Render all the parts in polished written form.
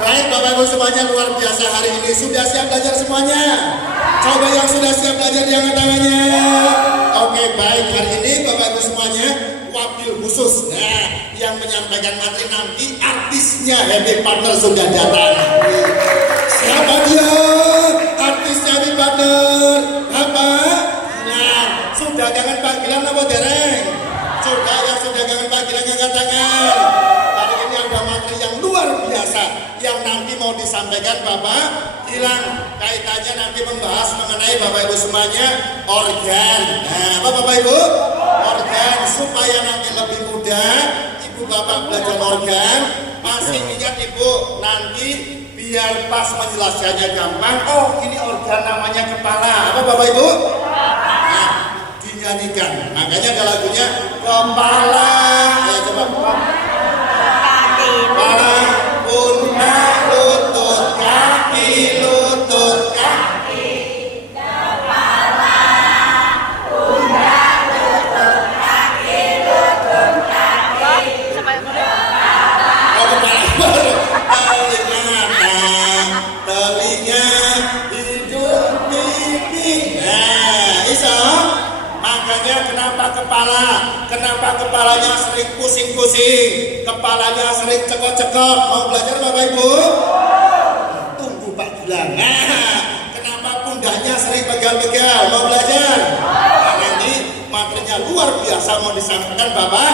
Baik Bapak Ibu semuanya, luar biasa hari ini. Sudah siap belajar semuanya? Coba yang sudah siap belajar di angkat tangannya. Oke, baik, hari ini Bapak Ibu semuanya wakil khusus yang menyampaikan materi nanti artisnya Happy Partner sudah datang. Siapa dia? Artisnya Happy Partner apa? Nah, sudah kangen panggilan apa dereng? Sudah, yang sudah kangen panggilan angkat tangan. Hari ini ada materi yang luar biasa yang nanti mau disampaikan Bapak Gilang, kaitannya nanti membahas mengenai Bapak Ibu semuanya organ. Nah, apa Bapak Ibu? Organ, supaya nanti lebih mudah Ibu Bapak belajar organ. Masih ingat Ibu, nanti biar pas menjelaskannya gampang. Oh, ini organ namanya kepala. Apa Bapak Ibu? Nah, dinyanyikan. Makanya ada lagunya kepala. Ya coba. Kepala, pundak, lutut, kaki, lutut, kaki, kepala, pundak, lutut, kaki, lutut, kaki, oh kepala, telinga, hidung, pipi. Nah, iso. Makanya kenapa kepala? Kenapa kepalanya sering pusing-pusing? Kepalanya sering cekot-cekot. Mau belajar Bapak Ibu? Tunggu Pak Gilang. Nah, kenapa pundaknya sering pegal-pegal? Mau belajar? Nah, nanti materinya luar biasa mau disampaikan Bapak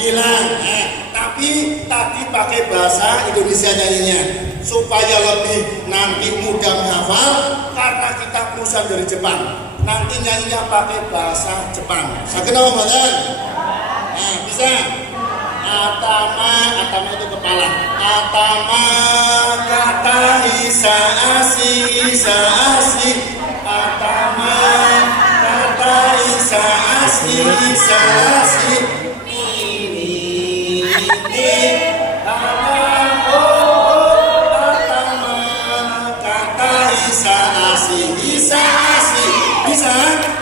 Gilang. Nah, tapi tadi pakai bahasa Indonesia nyanyinya supaya lebih nanti mudah menghafal karena kita perusahaan dari Jepang. Nanti nyanyinya pakai bahasa Jepang. Saya kenal Badan? Nah, bisa? Atama itu kepala. Atama kata isa asi. Atama kata isa asi. Bisa?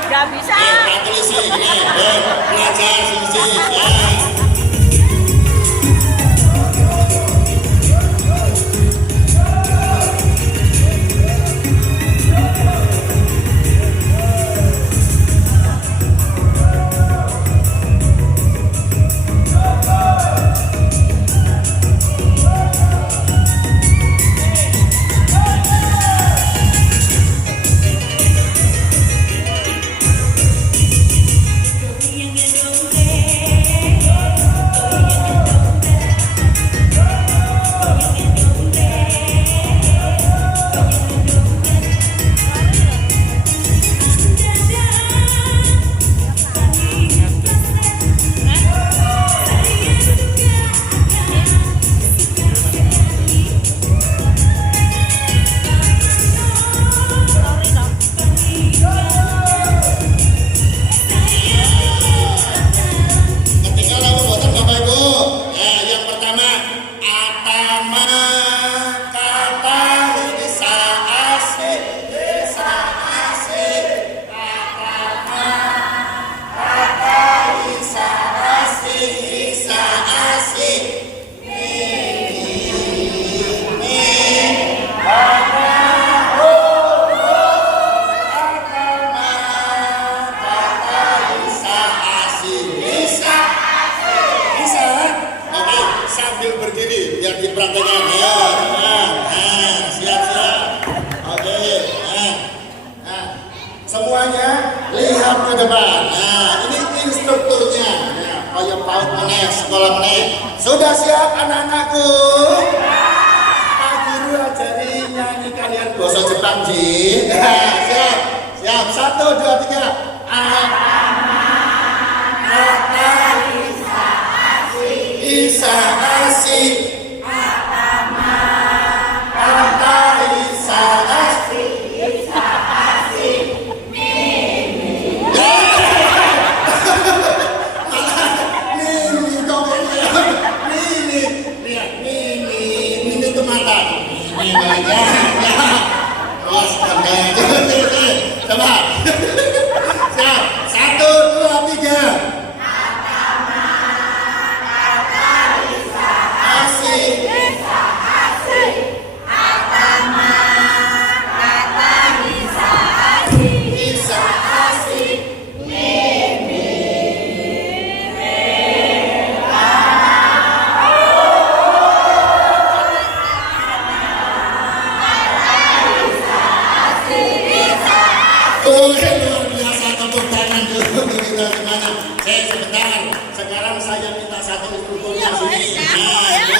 Gak bisa. Tulis sini, belajar sini. Dipraktekkan ya. Siap. Oke. Semuanya lihat ke depan. Nah, ini instrukturnya. Nah, kayak PAUD meneh, sekolah meneh. Sudah siap anak-anakku? Pak Guru ajari nyanyi kalian bahasa Jepang, Ji. Siap. 1, 2, 3. Isa asi. sekarang saya minta satu instrukturnya sini. Nah, itu.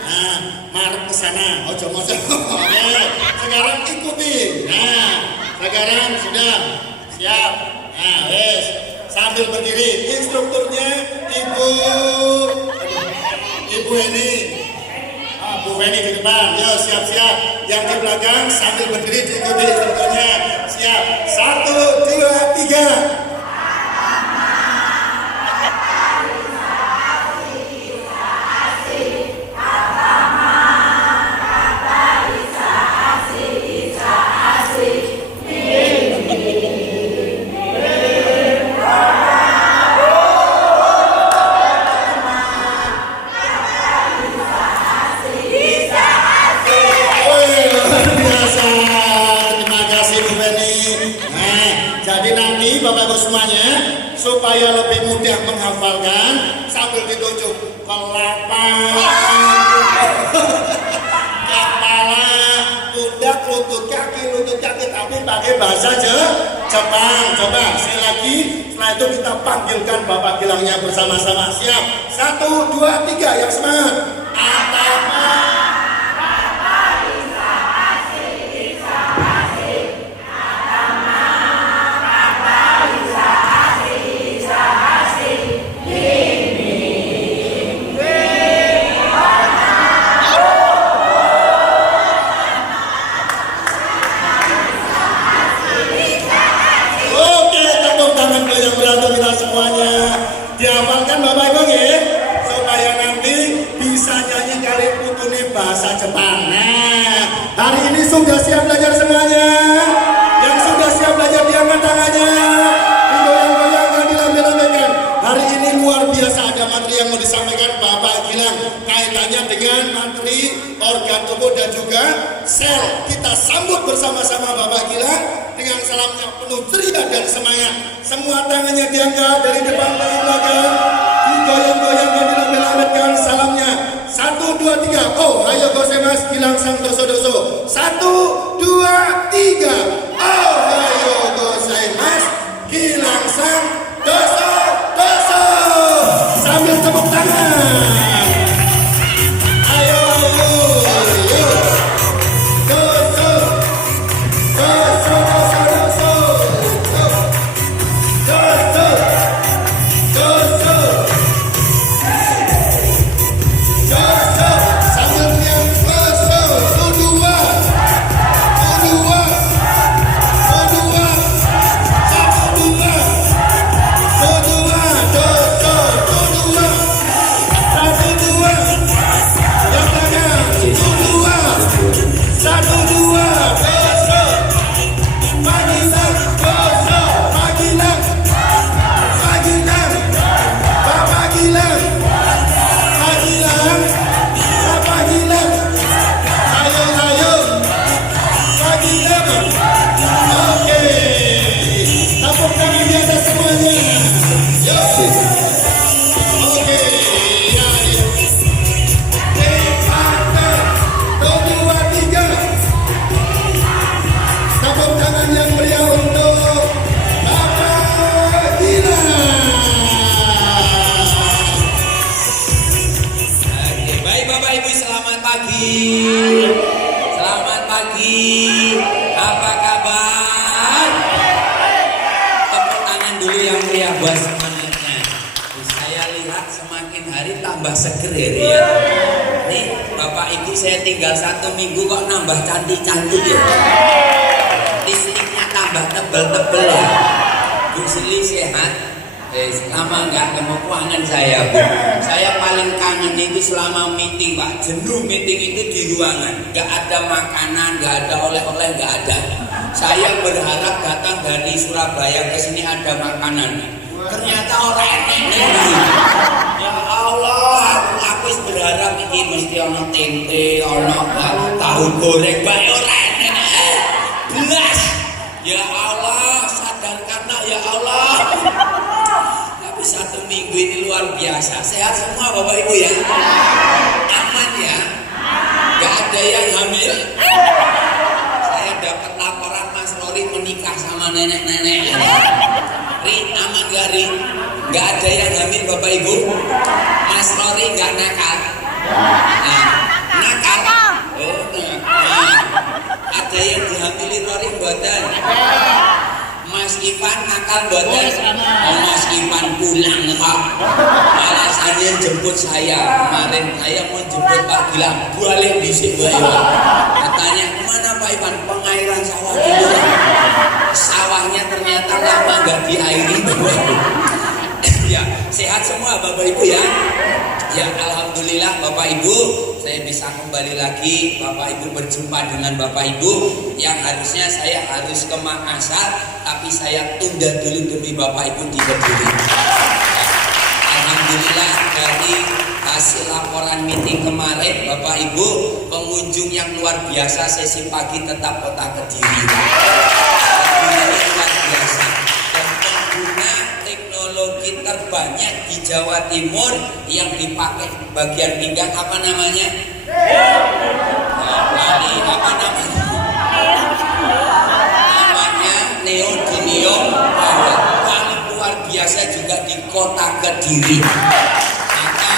Nah, marep ke sana. Ojo mojo. Oke. Sekarang ikuti. Nah, sekarang sudah siap. Nah, wes. Sambil berdiri. Instrukturnya Ibu Heni. Bu Feni di depan, yo siap-siap. Yang di belakang sambil berdiri diikuti instrukturnya. Siap, 1, 2, 3. Jadi nanti Bapak Ibu semuanya supaya lebih mudah menghafalkan sambil ditunjuk kepala, pundak, lutut kaki tapi pakai bahasa Jepang. Coba sekali lagi, setelah itu kita panggilkan Bapak Gilangnya bersama-sama. Siap, 1, 2, 3, yang semangat. Atama. Dihafalkan Bapak Ibu ya, supaya nanti bisa nyanyi kali putune bahasa Jepang. Nah, hari ini sudah siap belajar semuanya? Yang sudah siap belajar diangkat tangannya, digoyang-goyangkan, dilambai-lambaikan. Hari ini luar biasa, ada materi yang mau disampaikan Bapak Gilang kaitannya dengan materi organ tubuh dan juga sel. Kita sambut bersama-sama Bapak Gilang dengan salamnya penuh ceria dan semangat. Semua tangannya diangkat dari depan ke belakang, digoyang-goyangkan, dilambai-lambaikan salamnya. 1, 2, 3. Oh, ayo gozaimasu Gilang sang doso-doso. 1, 2, 3. Oh, ayo gozaimasu Gilang sang doso-doso. Sambil tepuk tangan. Selamat pagi. Apa kabar? Tepuk tangan dulu yang meriah buat semangatnya. Saya lihat semakin hari tambah seger ya. Nih Bapak Ibu, saya tinggal 1 minggu kok nambah cantik-cantik ya. Listriknya tambah tebel-tebel ya. Bu Sili sehat. Lama nggak ketemu kangen saya, Bu. Saya paling kangen itu selama meeting, Pak. Jenuh meeting itu di ruangan, nggak ada makanan, nggak ada oleh-oleh, nggak ada. Saya berharap datang dari Surabaya ke sini ada makanan. Ternyata orang ini. Ya Allah, aku berharap ini mesti ono tempe, ono tahu goreng, bae orang ini. Belas. Ya Allah, sadarkanlah ya Allah. 1 minggu ini luar biasa. Sehat semua Bapak Ibu ya? Aman ya? Gak ada yang hamil? Saya dapat laporan Mas Rory menikah sama nenek-nenek. Ri, aman gak Ri? Gak ada yang hamil Bapak Ibu? Mas Rory gak nakal? Nah, nakal? Oh, nah. Ada yang dihamili Rory mboten? Mas Ivan nakal mboten? Oh, Mas Ivan pulang kok. Alasannya jemput saya. Kemarin saya mau jemput Pak Gilang, balik disik Pak Ivan. Katanya, kemana Pak Ivan? Pengairan sawah dulu. Sawahnya ternyata lama nggak diairi Bapak Ibu. Ya, sehat semua Bapak Ibu ya. Ya, alhamdulillah Bapak Ibu, saya bisa kembali lagi Bapak Ibu berjumpa dengan Bapak Ibu yang harusnya saya harus ke Makassar, tapi saya tunda dulu demi Bapak Ibu di Kediri. Alhamdulillah dari hasil laporan meeting kemarin Bapak Ibu, pengunjung yang luar biasa sesi pagi tetap Kota Kediri. Kediri luar biasa dan pengguna teknologi terbanyak di Jawa Timur yang dipakai bagian pinggang apa namanya? Ini apa namanya? Namanya neodymium power. Paling luar biasa juga di Kota Kediri. Maka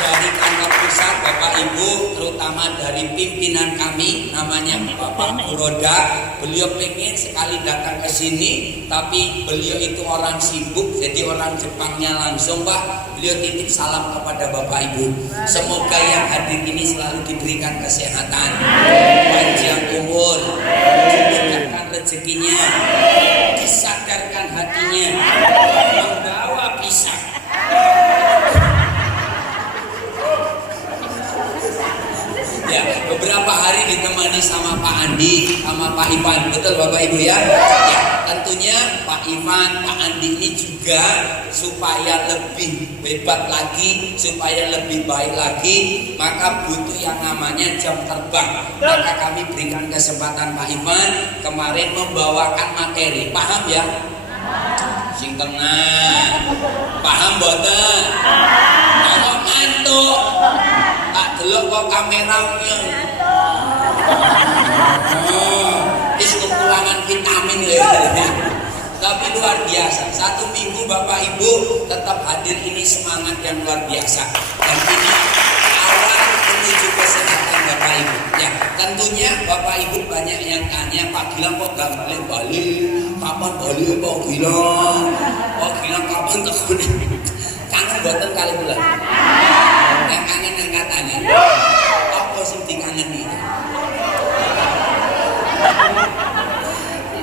dari kantor pusat Bapak Ibu, terutama dari pimpinan kami, namanya Bapak Buroda, beliau pengen sekali datang ke sini, tapi beliau itu orang sibuk, jadi orang Jepangnya langsung Pak, beliau titip salam kepada Bapak Ibu. Semoga yang hadir ini selalu diberikan kesehatan, panjang umur, dimudahkan rezekinya, disadarkan hatinya, membawa pisang. Ya, beberapa hari ditemani sama Pak Andi, sama Pak Ivan, betul Bapak Ibu ya? Ya, tentunya Pak Ivan, Pak Andi ini juga supaya lebih hebat lagi, supaya lebih baik lagi, maka butuh yang namanya jam terbang. Maka kami berikan kesempatan Pak Ivan kemarin membawakan materi, paham ya? Sing tenang, paham boten? Kalau ngantuk, tak delok kok kameranya. Is kekurangan vitamin ya. Tapi luar biasa. 1 minggu Bapak Ibu tetap hadir, ini semangat yang luar biasa. Dan ini awal menuju kesehatan Bapak Ibu. Ya, tentunya Bapak Ibu banyak yang tanya, Pak Gilang kok gak balik-balik? Kapan balik Pak Gilang? Pak Gilang kapan tekun? Kangen boten kali bulan? Yang kangen angkat tangan. Apa sih dikangeni?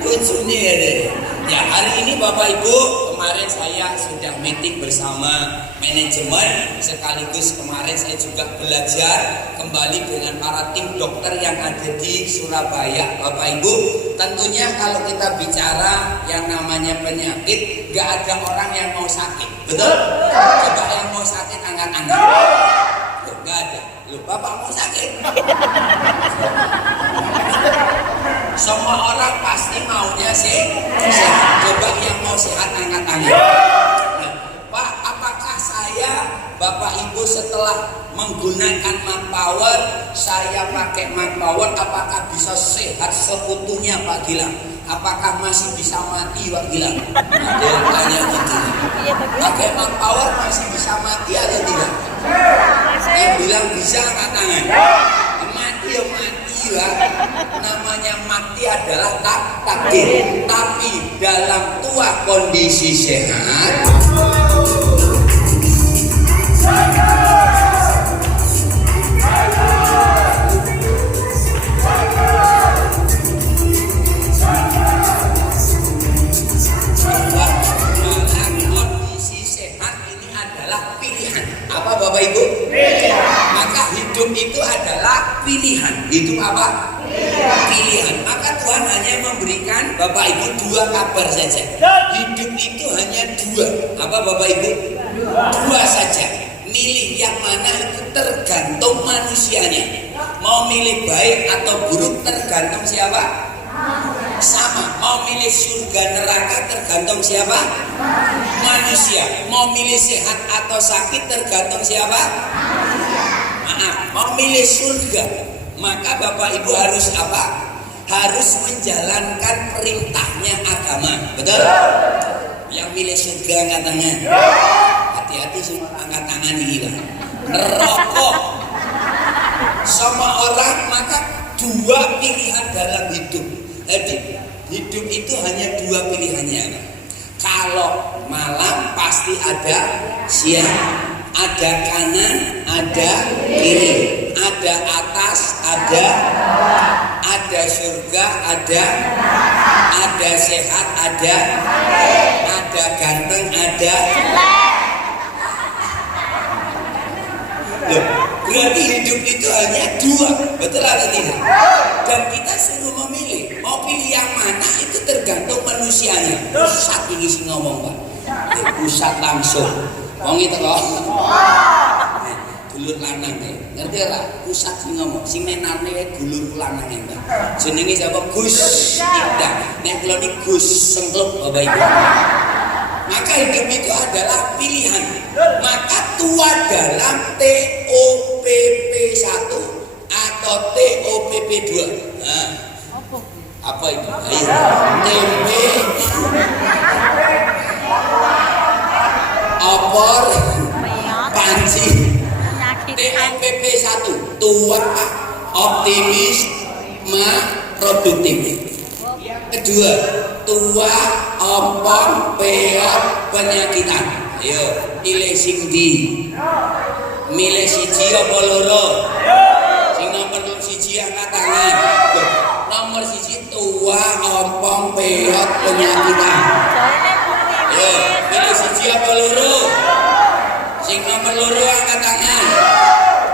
Lucunya ya deh. Ya, hari ini Bapak Ibu, kemarin saya sudah meeting bersama manajemen, sekaligus kemarin saya juga belajar kembali dengan para tim dokter yang ada di Surabaya. Bapak Ibu, tentunya kalau kita bicara yang namanya penyakit, gak ada orang yang mau sakit, betul? Coba yang mau sakit angkat tangan. Loh, gak ada. Loh, Bapak mau sakit? Semua orang pasti maunya sih sehat. Coba yang mau sehat angkat tangan. Nah, Pak, apakah saya Bapak Ibu setelah menggunakan Manpower, saya pakai Manpower, apakah bisa sehat seutuhnya Pak Gilang? Apakah masih bisa mati Pak Gilang? Ada yang tanya gitu. Pakai Manpower masih bisa mati atau tidak? Yang bilang bisa angkat tangan. Mati ya mati lah. Namanya mati adalah takdir. Tapi dalam tua kondisi sehat, apa Bapak Ibu? Maka hidup itu adalah pilihan. Hidup apa? Pilihan. Maka Tuhan hanya memberikan Bapak Ibu 2 kabar saja. Hidup itu hanya 2. Apa Bapak Ibu? 2 saja. Milih yang mana itu tergantung manusianya. Mau milih baik atau buruk tergantung siapa? Sama. Mau milih surga neraka tergantung siapa? Manusia. Mau milih sehat atau sakit tergantung siapa? Maaf, mau milih surga, maka Bapak Ibu harus apa? Harus menjalankan perintahnya agama. Betul? Yang milih surga angkat tangan. Hati-hati semua angkat tangan ini lah. Neraka. Sama orang maka dua pilihan dalam hidup. Jadi hidup itu hanya dua pilihannya. Kalau malam pasti ada siang. Ada kanan, ada kiri, ada atas, ada surga, ada sehat, ada ganteng, ada. Loh, berarti hidup itu hanya dua, betul atau tidak? Dan kita suruh memilih, mau pilih yang mana itu tergantung manusianya. Pusat ini sih ngomong Pak, pusat langsung. Wong itu kok. Gulur lanang ya. Ngerti ora? Pusat sing ngomong, sing menane gulur lanang ya, Mbak. Jenenge sapa? Gus Indah. Nek kula ni Gus Sengkluk Bapak Ibu. Maka hidup itu adalah pilihan. Maka tua dalam TOPP 1 atau TOPP 2. Nah, apa itu? Ayo. Tempe opor panci. TOPP 1 tua optimis produktif. Kedua tua ompong peot penyakitan. Ayo pilih sing di milih siji apa loro? Sing nomor siji angkat tangan. Nomor siji tua ompong peot penyakitan. Ayo pilih siji apa loro? Sing nomor loro angkat tangan.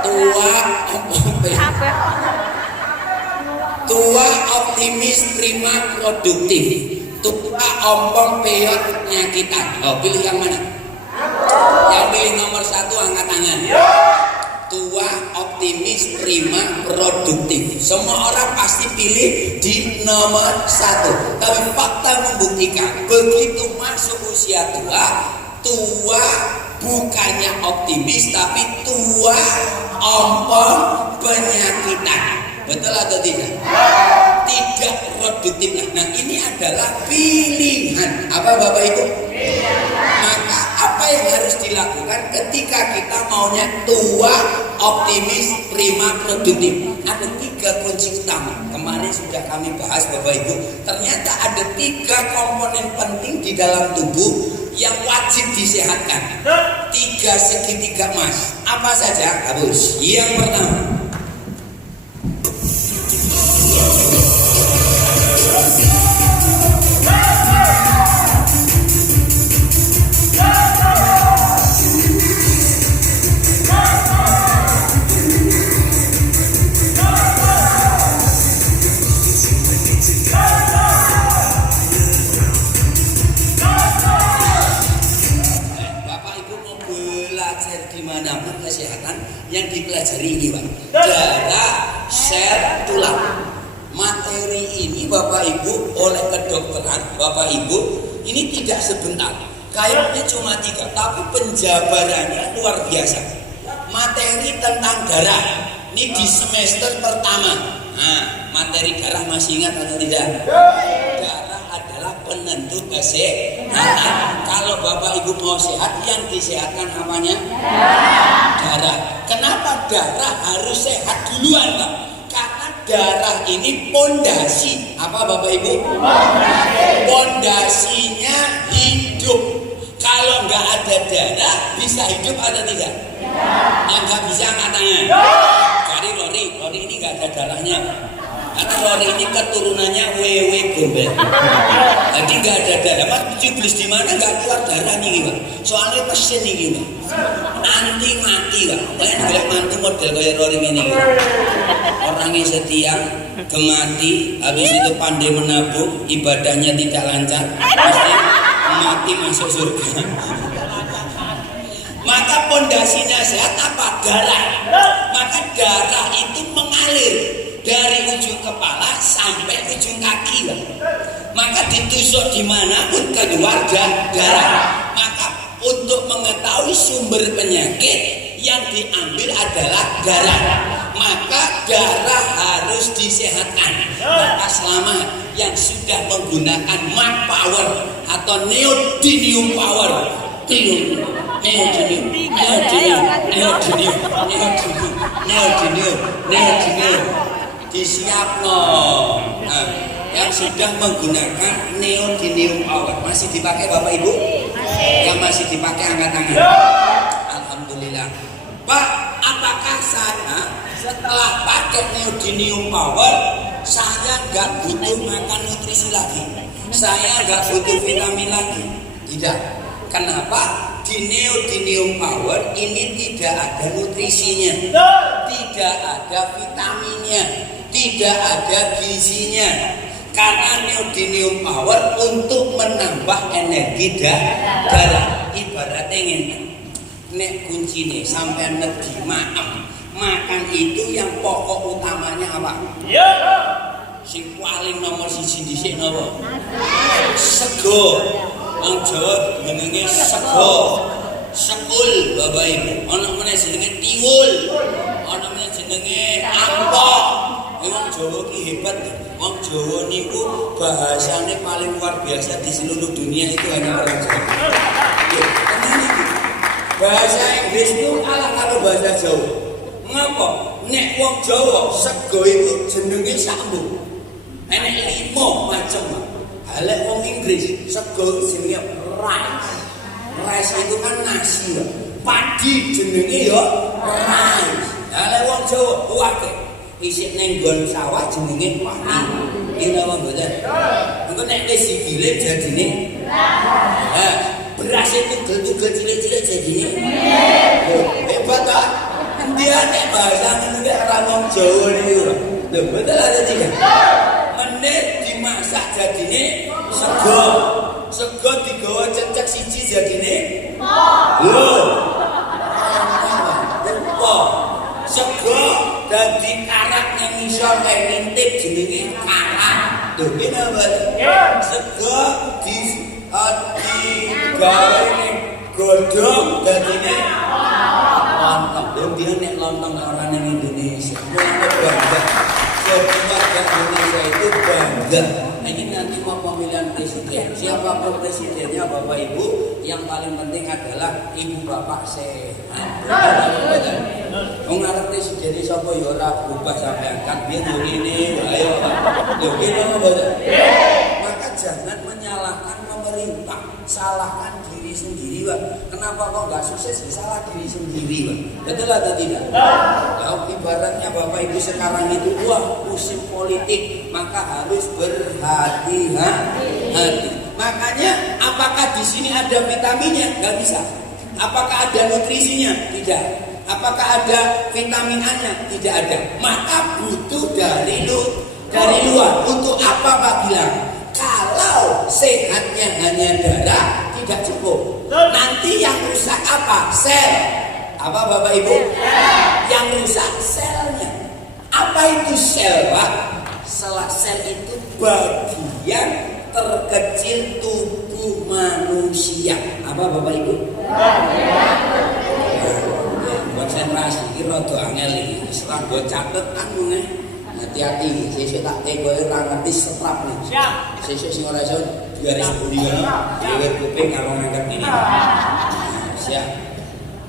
Tua ompong peot. Tua optimis prima produktif. Tua ompong peot penyakitan. Oh pilih yang mana? Yang pilih nomor 1 angkat tangan. Tua optimis prima produktif. Semua orang pasti pilih di nomor 1. Tapi fakta membuktikan begitu masuk usia tua bukannya optimis tapi tua ompong penyakitan. Betul atau tidak? Tidak produktif. Nah ini adalah pilihan. Apa Bapak Ibu? Maka apa yang harus dilakukan ketika kita maunya tua, optimis, prima, produktif? Ada 3 kunci utama. Kemarin sudah kami bahas Bapak Ibu. Ternyata ada 3 komponen penting di dalam tubuh yang wajib disehatkan. 3 segitiga emas. Apa saja? Habis. Yang pertama, yang dipelajari ini Pak, darah, sel, tulang. Materi ini Bapak Ibu oleh kedokteran Bapak Ibu ini tidak sebentar. Kayaknya cuma 3, tapi penjabarannya luar biasa. Materi tentang darah ini di semester pertama. Nah, materi darah masih ingat atau tidak? Darah adalah penentu kesehatan. Kalau Bapak Ibu mau sehat, yang disehatkan apanya? Darah. Kenapa darah harus sehat duluan Pak? Karena darah ini pondasi. Apa Bapak Ibu? Pondasinya hidup. Kalau nggak ada darah, bisa hidup atau tidak? Yang nggak bisa angkat tangan. Cari Lori ini nggak ada darahnya. Karena Lori ini keturunannya WW Gombel. Jadi nggak ada darah. Mas cublis di mana nggak keluar darah nih Pak. Soalnya pesen nih Pak. Nanti mati Pak. Kalian bilang mantu model kayak Lori ini. Orangnya setia, gemati, habis itu pandai menabung, ibadahnya tidak lancar, pasti mati masuk surga. Maka pondasinya sehat apa? Darah. Maka darah itu mengalir dari ujung kepala sampai ujung kaki. Maka ditusuk dimanapun keluar darah. Maka untuk mengetahui sumber penyakit yang diambil adalah darah. Maka darah harus disehatkan. Maka selama yang sudah menggunakan Mark Power atau Neodymium Power, Neodymium disiapno. Nah, yang sudah menggunakan Neodymium Power masih dipakai Bapak Ibu? Yang masih dipakai angkat tangan. Alhamdulillah. Pak, apakah saya setelah pakai Neodymium Power saya nggak butuh makan nutrisi lagi? Saya nggak butuh vitamin lagi? Tidak. Kenapa? Di Neodymium Power ini tidak ada nutrisinya, tidak ada vitaminnya, tidak ada gizinya. Karena Neodymium Power untuk menambah energi darah. Ibaratnya ngene, nek kuncine sampai nedi makan itu yang pokok utamanya apa? Sing paling nomor siji dhisik napa? Sego. Wong Jawa jenenge sego. Sekul Bapak Ibu. Ana meneh jenenge tiwul. Ana meneh jenenge ampok. Wong Jawa ki hebat. Wong Jawa niku bahasane paling luar biasa di seluruh dunia itu hanya orang Jawa. Bahasa Inggris itu kalah karo bahasa Jawa. Mengapa? Nek wong Jawa sego itu jenenge sambung. Enek 5 macam. Halek wong Inggris sego jenenge rice. Rice itu kan nasi ya. Padi jenenge ya rice. Halek wong Jawa kuwake isih ning nggon sawah jenenge padi. Iki napa mboten? Engko nek wis digiling jadine beras itu tugel-tugel cilik-cilik jadine. Hebat ta? Dia nek bahasa ngene ora wong Jawa niku. Lho betul ada tidak? Menit dimasak jadine sego. Sego digawa cecek siji jadine lho. Sego dadi karak nang isor kae ngintip jenenge karak. Lho ngene wae. Sego digawe ning godhong dadine lontong. Lho dia nek lontong ora ning Indonesia. Bangga. Jadi warga Indonesia itu bangga. Ini nanti mau pemilihan presiden. Siapapun presidennya Bapak Ibu, yang paling penting adalah Ibu Bapak sehat. Mengarep presiden siapa ya ora berubah sampai angkat biar ini ayo. Lho kene mboten. Maka jangan menyalahkan pemerintah, salahkan diri sendiri, Pak. Kenapa kok nggak sukses? Salah diri sendiri, Pak. Betul atau tidak? Kalau ibaratnya Bapak Ibu sekarang itu musim politik, maka harus berhati-hati. Makanya, apakah di sini ada vitaminnya? Nggak bisa. Apakah ada nutrisinya? Tidak. Apakah ada vitamin A-nya? Tidak ada. Maka butuh dari luar. Untuk apa Pak bilang? Kalau sehatnya hanya darah tidak cukup. Nanti yang rusak apa? Sel. Apa Bapak Ibu? Yang rusak selnya. Apa itu sel, Pak? Sel itu bagian terkecil tubuh manusia. Apa Bapak Ibu? Konsentrasi iki rada angel iki. Setelah gue catet kan ngene. Hati-hati, sesuk tak teko ora ngerti setrap nih. Siap. Sesuk sing ora iso garis budi ngono. Dhewe kuping karo ngangkat ini. Siap.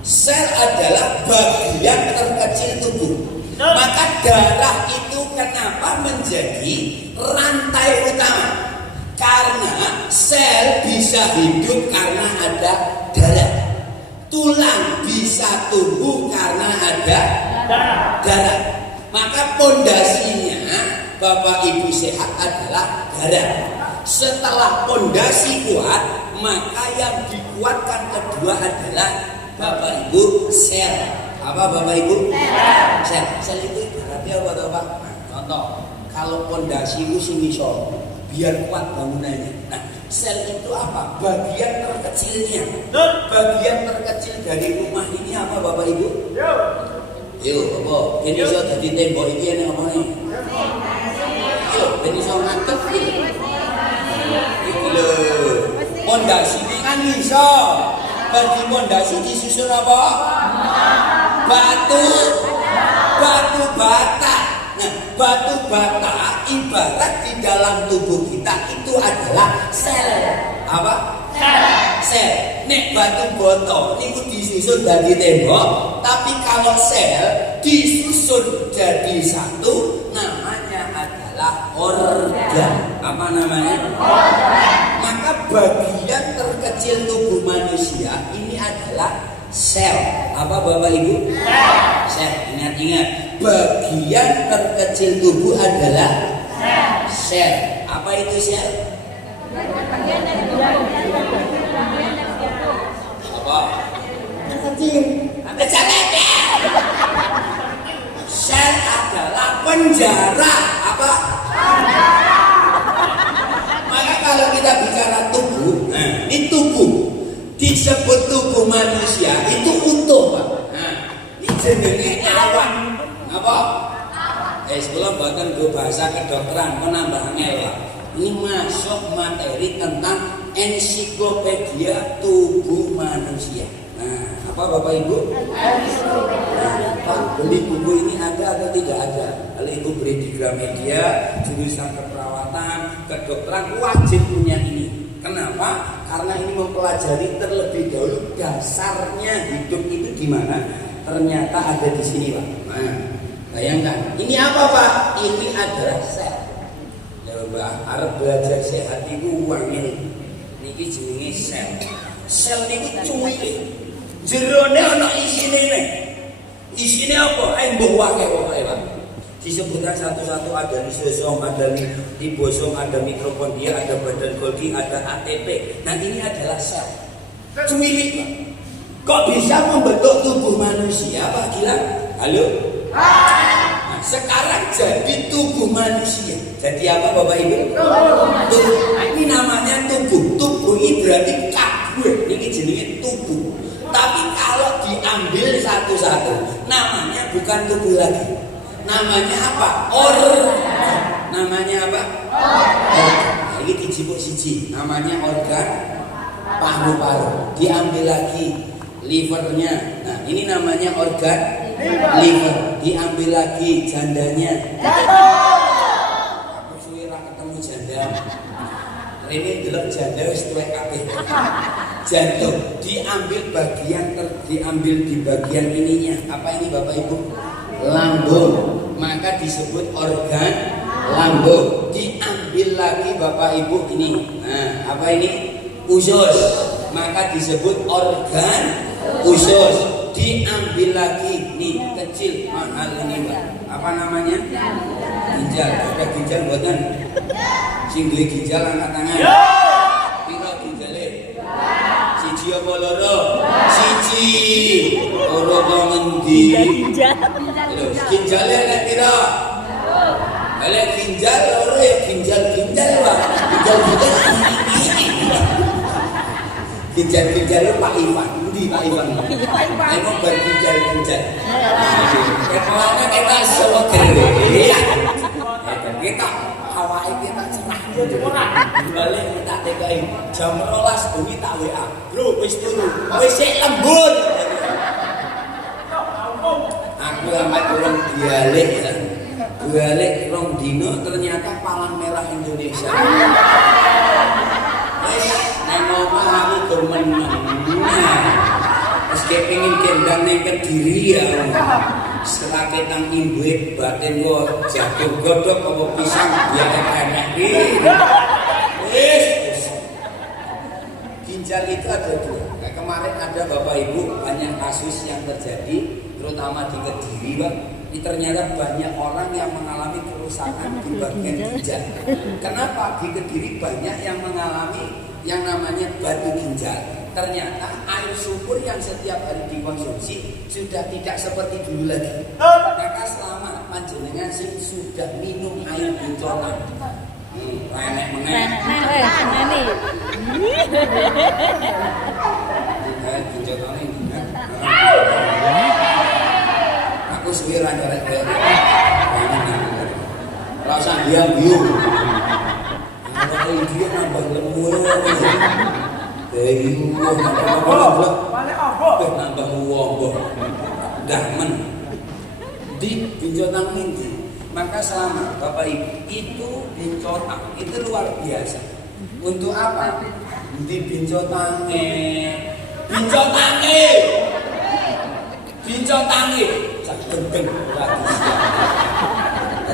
Sel adalah bagian terkecil tubuh. Maka darah itu kenapa menjadi rantai utama? Karena sel bisa hidup karena ada darah. Tulang bisa tumbuh karena ada darah. Maka pondasinya Bapak Ibu sehat adalah darah. Setelah pondasi kuat, maka yang dikuatkan kedua adalah Bapak Ibu sel. Apa Bapak Ibu? Sel. Sel itu ibaratnya apa Pak? Nah, contoh, kalau pondasi itu sing iso biar kuat bangunannya. Nah, sel itu apa? Bagian terkecilnya. Bagian terkecil dari rumah ini apa Bapak Ibu? Yuk, apa? Ini iso dadi tembok iki nek omone. Yuk, ben iso ngadeg iki. Iki lho. Pondasi ini kan iso. Bagi pondasi disusun apa? Batu bata. Nah, batu bata ibarat di dalam tubuh kita itu adalah sel. Apa? Sel. Nek batu boto itu disusun dari tembok, tapi kalau sel disusun jadi satu, namanya adalah organ. Apa namanya? Maka bagian terkecil tubuh manusia ini adalah sel. Apa Bapak Ibu? Sel. Ingat-ingat, bagian terkecil tubuh adalah sel. Apa itu sel? Apa? Kecil. Sel adalah penjara. Apa? Maka kalau kita bicara tubuh, ini tubuh disebut tubuh manusia itu utuh, Pak. Nah, ini jenenge awak. Apa? Sebelum bahkan gue bahasa kedokteran menambah angel. Ini masuk materi tentang ensiklopedia tubuh manusia. Nah, apa Bapak Ibu? Pak, beli buku ini ada atau tidak ada? Kalau Ibu beli di Gramedia, jurusan keperawatan, kedokteran wajib punya ini. Kenapa? Karena ini mempelajari terlebih dahulu dasarnya hidup itu gimana. Ternyata ada di sini, Pak. Nah, bayangkan, ini apa Pak? Ini adalah sel. Mbak Arab belajar sehat itu uang ini. Niki jenenge sel. Sel niku cuwili. Jerone ana isine nek. Isine apa? Mbok wae pokoke, Pak. Disebutkan satu-satu, ada lisosom, ada ribosom, ada mitokondria, ada badan Golgi, ada ATP. Nah ini adalah sel. Cuwili, Pak. Kok bisa membentuk tubuh manusia, Pak Gilang? Halo? Nah, sekarang jadi tubuh manusia. Jadi apa Bapak Ibu? Tubuh. Ini namanya tubuh. Tubuh ini berarti kabeh. Ini jenenge tubuh. Tapi kalau diambil satu-satu, namanya bukan tubuh lagi. Namanya apa? Organ. Namanya apa? Organ. Nah, ini dijipuk siji. Namanya organ paru-paru. Diambil lagi livernya. Nah, ini namanya organ liver. Diambil lagi jandanya. Ini delok janda wis tuwek kabeh. Jantung diambil di bagian ininya. Apa ini Bapak Ibu? Lambung. Maka disebut organ lambung. Diambil lagi Bapak Ibu ini. Nah, apa ini? Usus. Maka disebut organ usus. Diambil lagi nih kecil mahal ini, Pak. Apa namanya? Ginjal. Ada ginjal buatan. Sing duwe ginjal angkat tangan. Piro ginjale? Siji apa loro? Siji. Loro kok ngendi? Lho, ginjale nek piro? Lek ginjal loro ya ginjal, Pak. Ginjal Pak Iwan. Endi Pak Iwan? Emang berginjal. Kepalanya kita semua gede. Kita awake kita cerah. Balik minta TKI jam 12 bengi tak WA. Bro, wis turu. Wis sik lembur. Aku sampai urung dialek ya. Dialek rong dino ternyata Palang Merah Indonesia. Wis nang omah aku demen. Wis kepengin kendang ning Kediri ya. Selake nang imbuhe batin gua jagung godhog apa pisang biar enak iki. Wis. Ginjal itu ada dua. Kayak kemarin ada Bapak Ibu banyak kasus yang terjadi terutama di Kediri, Pak. Ini ternyata banyak orang yang mengalami kerusakan di bagian ginjal. Kenapa? Di Kediri banyak yang mengalami yang namanya batu ginjal. Ternyata air sumur yang setiap hari dikonsumsi sudah tidak seperti dulu lagi. Maka selama panjenengan sudah minum air guncotan, enek meneh. Aku suwi ra nyorek kowe. Rasa biang-biung. Kalau dia nambah lemu. Dari nambah uang, damen di bincotang ini. Maka selamat Bapak Ibu, itu bincotang itu luar biasa. Untuk apa? Di bincotange, bincotange, bincotange, sak gendeng lagi.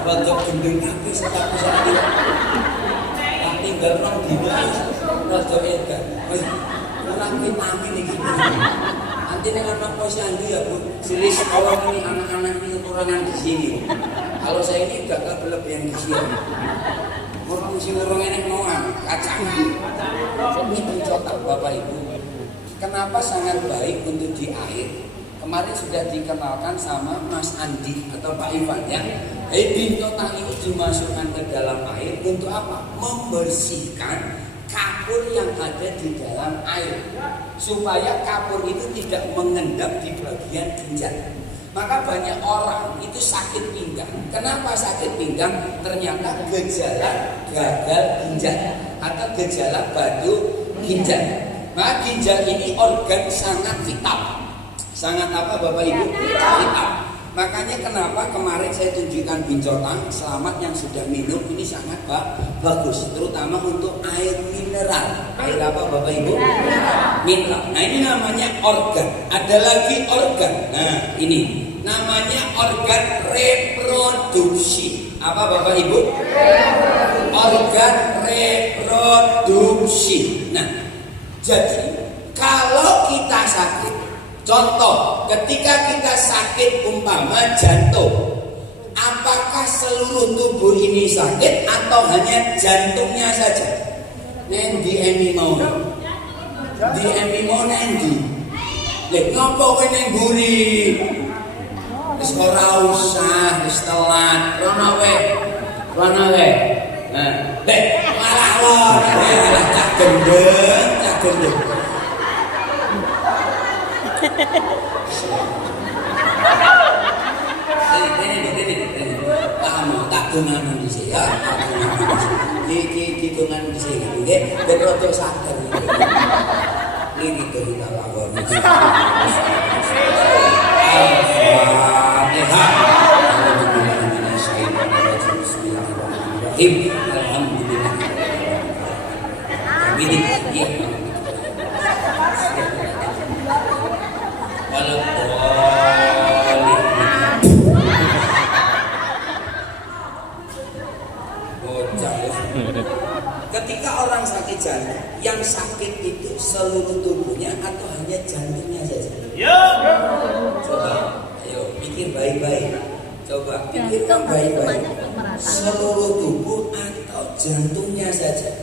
Untuk gendeng tapi satu saat tak tinggal nang dina, rada edan. Wis kurang vitamin iki. Nanti dengan Pak Posyandu ya Bu, silis awal ini anak-anak ini kekurangan di sini. Kalau saya ini enggak kelebihan gizi. Orang si orang enek noan kacang. Ini bincotan Bapak Ibu. Kenapa sangat baik untuk di air? Kemarin sudah dikenalkan sama Mas Andi atau Pak Ivan ya. Bincotan ini dimasukkan ke dalam air untuk apa? Membersihkan kapur yang ada di dalam air, supaya kapur itu tidak mengendap di bagian ginjal. Maka banyak orang itu sakit pinggang. Kenapa sakit pinggang? Ternyata gejala gagal ginjal atau gejala batu ginjal. Maka ginjal ini organ sangat vital. Sangat apa Bapak Ibu? Vital. Makanya kenapa kemarin saya tunjukkan bincotan selamat yang sudah minum ini sangat bagus, terutama untuk air mineral. Air apa Bapak Ibu? Mineral. Nah ini namanya organ. Ada lagi organ. Nah ini namanya organ reproduksi. Apa Bapak Ibu? Organ reproduksi. Nah jadi kalau kita sakit, contoh, ketika kita sakit umpama jantung, apakah seluruh tubuh ini sakit atau hanya jantungnya saja? Nendi emi mau, di emi mau nendi. Lek ngopo kowe ning mburi? Wis ora usah, wis telat. Rono we. Nah, lek malah cak gendeng. Ini tak gunaan di sini ya, di gunaan di sini, nggih, ben rada sadar. Ini kita lakoni. Alhamdulillah. Ketika orang sakit jantung, yang sakit itu seluruh tubuhnya atau hanya jantungnya saja? Coba, ayo pikir baik-baik. Coba pikirkan baik-baik. Seluruh tubuh atau jantungnya saja?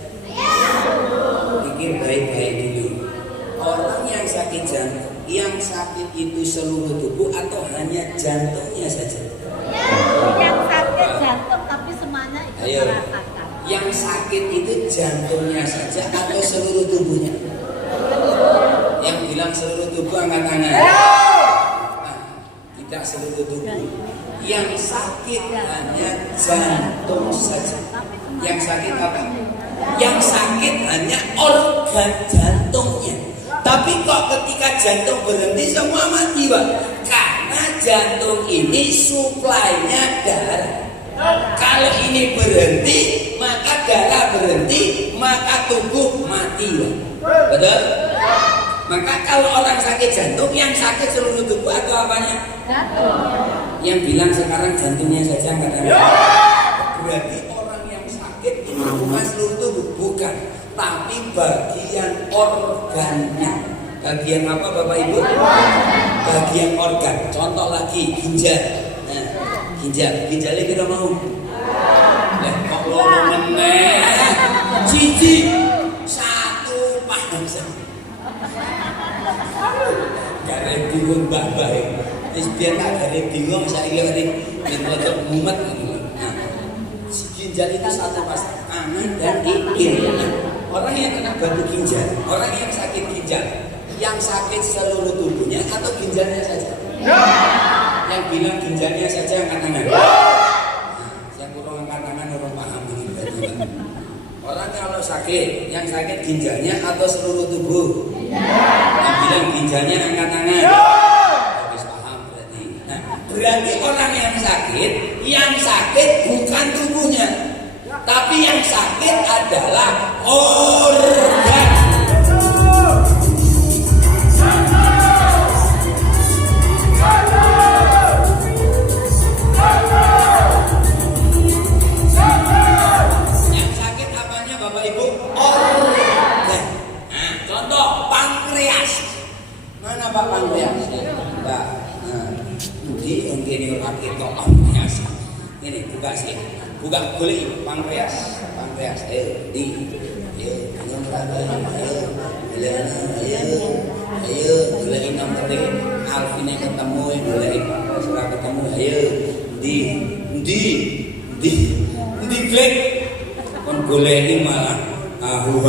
Pikir baik-baik dulu. Orang yang sakit jantung, yang sakit itu seluruh tubuh atau hanya jantungnya saja? Yang sakit jantung tapi semuanya ikut merasakan. Yang sakit itu jantungnya saja atau seluruh tubuhnya? Yang bilang seluruh tubuh angkat tangan. Nah, tidak seluruh tubuh. Yang sakit hanya jantung saja. Yang sakit apa? Yang sakit hanya organ jantungnya. Tapi kok ketika jantung berhenti semua mati, Pak? Karena jantung ini suplainya darah. Kalau ini berhenti, maka darah berhenti, maka tubuh mati. Betul? Maka kalau orang sakit jantung, yang sakit seluruh tubuh atau apanya? Jantung. Yang bilang sekarang jantungnya saja nggak ada. Berarti orang yang sakit itu bukan seluruh tubuh, bukan, tapi bagian organnya. Bagian apa Bapak Ibu? Bagian organ. Contoh lagi ginjal. Ginjalnya kita mau. Lah kok loro meneh. Siji satu pasang. Gare bingung mbah-mbah. Wis biyen tak gare bingung saiki ngene rada mumet gitu. Nah, ginjal itu satu pasang, kanan dan kiri. Orang yang kena batu ginjal, orang yang sakit ginjal, yang sakit seluruh tubuhnya atau ginjalnya saja? Yang bilang ginjalnya saja angkat tangan. Yang kurang angkat tangan orang paham ini berarti. Orang kalau sakit, yang sakit ginjalnya atau seluruh tubuh? Yang bilang ginjalnya angkat tangan. Habis paham berarti. Berarti orang yang sakit bukan tubuhnya, tapi yang sakit adalah organ. Yang sakit apanya Bapak Ibu? Organ. Nah, contoh pankreas. Mana Pak pankreas? Mbak. Di ini rakyat kok pankreas. Ini buka sih. Buka boleh pankreas. Ayo di. Ayo gulain nomor Alvin yang ketemu, gulain surah ketemu. Ayo di klik. Kon gulain malah ahu.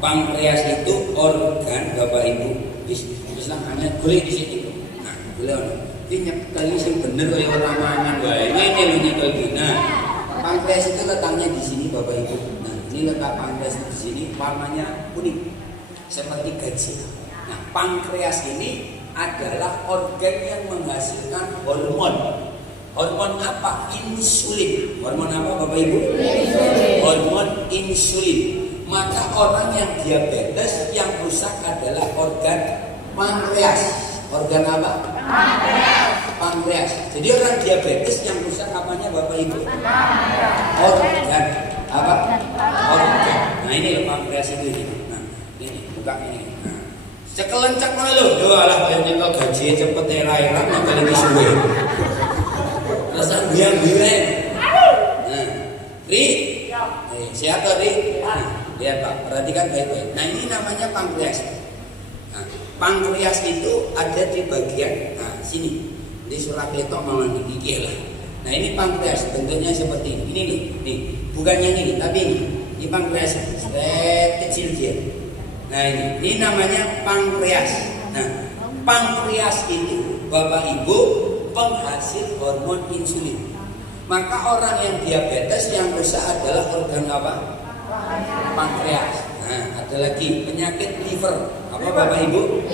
Pankreas itu organ Bapak Ibu. Bisa hanya kulit di sini. Nah, boleh. Ini nyekel sing bener kaya orang mangan wae. Ini lho nyekel guna. Pankreas itu letaknya di sini Bapak Ibu. Nah, ini letak pankreas di sini, warnanya kuning seperti gajah. Nah, pankreas ini adalah organ yang menghasilkan hormon. Hormon apa? Insulin. Hormon apa Bapak Ibu? Hormon insulin. Maka orang yang diabetes yang rusak adalah organ pankreas. Organ apa? Pankreas. Jadi orang diabetes yang rusak apanya Bapak Ibu? Organ apa? Organ. Nah ini loh pankreas itu ini. Nah ini buka ini. Nah, cekelencek mana lo? Doalah banyak kau gaji cepet era maka lebih suwe. Terus biang. Nah, Ri, sehat Ri. Lihat Pak, perhatikan baik-baik. Nah ini namanya pankreas. Nah, pankreas itu ada di bagian sini. Di surah ketok malah digigil lah. Nah ini pankreas, bentuknya seperti ini. Ini nih, bukan yang ini, tapi ini. Ini pankreas, kecil dia. Nah ini namanya pankreas. Nah pankreas itu Bapak Ibu penghasil hormon insulin. Maka orang yang diabetes yang rusak adalah organ apa? Pankreas. Nah, ada lagi penyakit liver. Apa Bapak Ibu?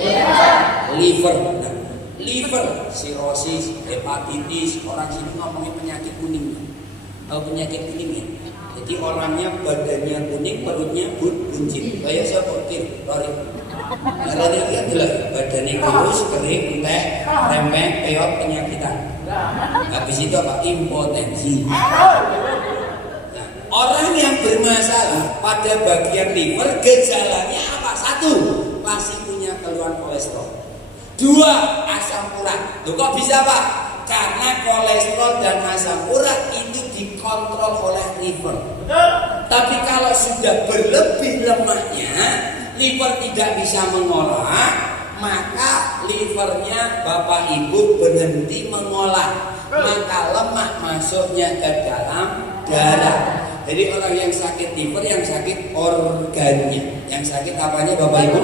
Liver. Nah, liver, sirosis, hepatitis. Orang sini ngomongin penyakit kuning. Penyakit kuning ya. Jadi orangnya badannya kuning, perutnya buncit. Kayak siapa? Lori. Nah, Lori kan jelas badannya kurus, kering, entek, rempeng, peot, penyakitan. Habis itu apa? Impotensi. Orang yang bermasalah pada bagian liver gejalanya apa? 1, pasti punya keluhan kolesterol. 2, asam urat. Loh kok bisa Pak? Karena kolesterol dan asam urat itu dikontrol oleh liver. Tapi kalau sudah berlebih lemaknya, liver tidak bisa mengolah, maka livernya Bapak Ibu berhenti mengolah. Maka lemak masuknya ke dalam darah. Jadi orang yang sakit liver, yang sakit organnya. Yang sakit apanya Bapak Ibu?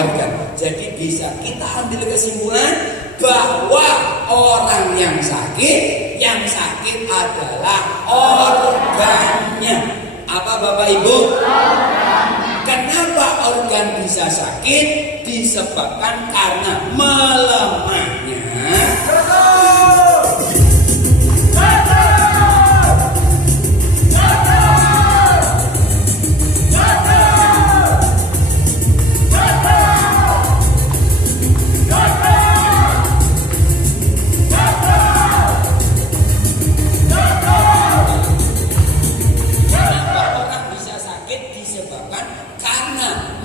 Organ. Jadi bisa kita ambil kesimpulan bahwa orang yang sakit adalah organnya. Apa Bapak Ibu? Kenapa organ bisa sakit? Disebabkan karena melemahnya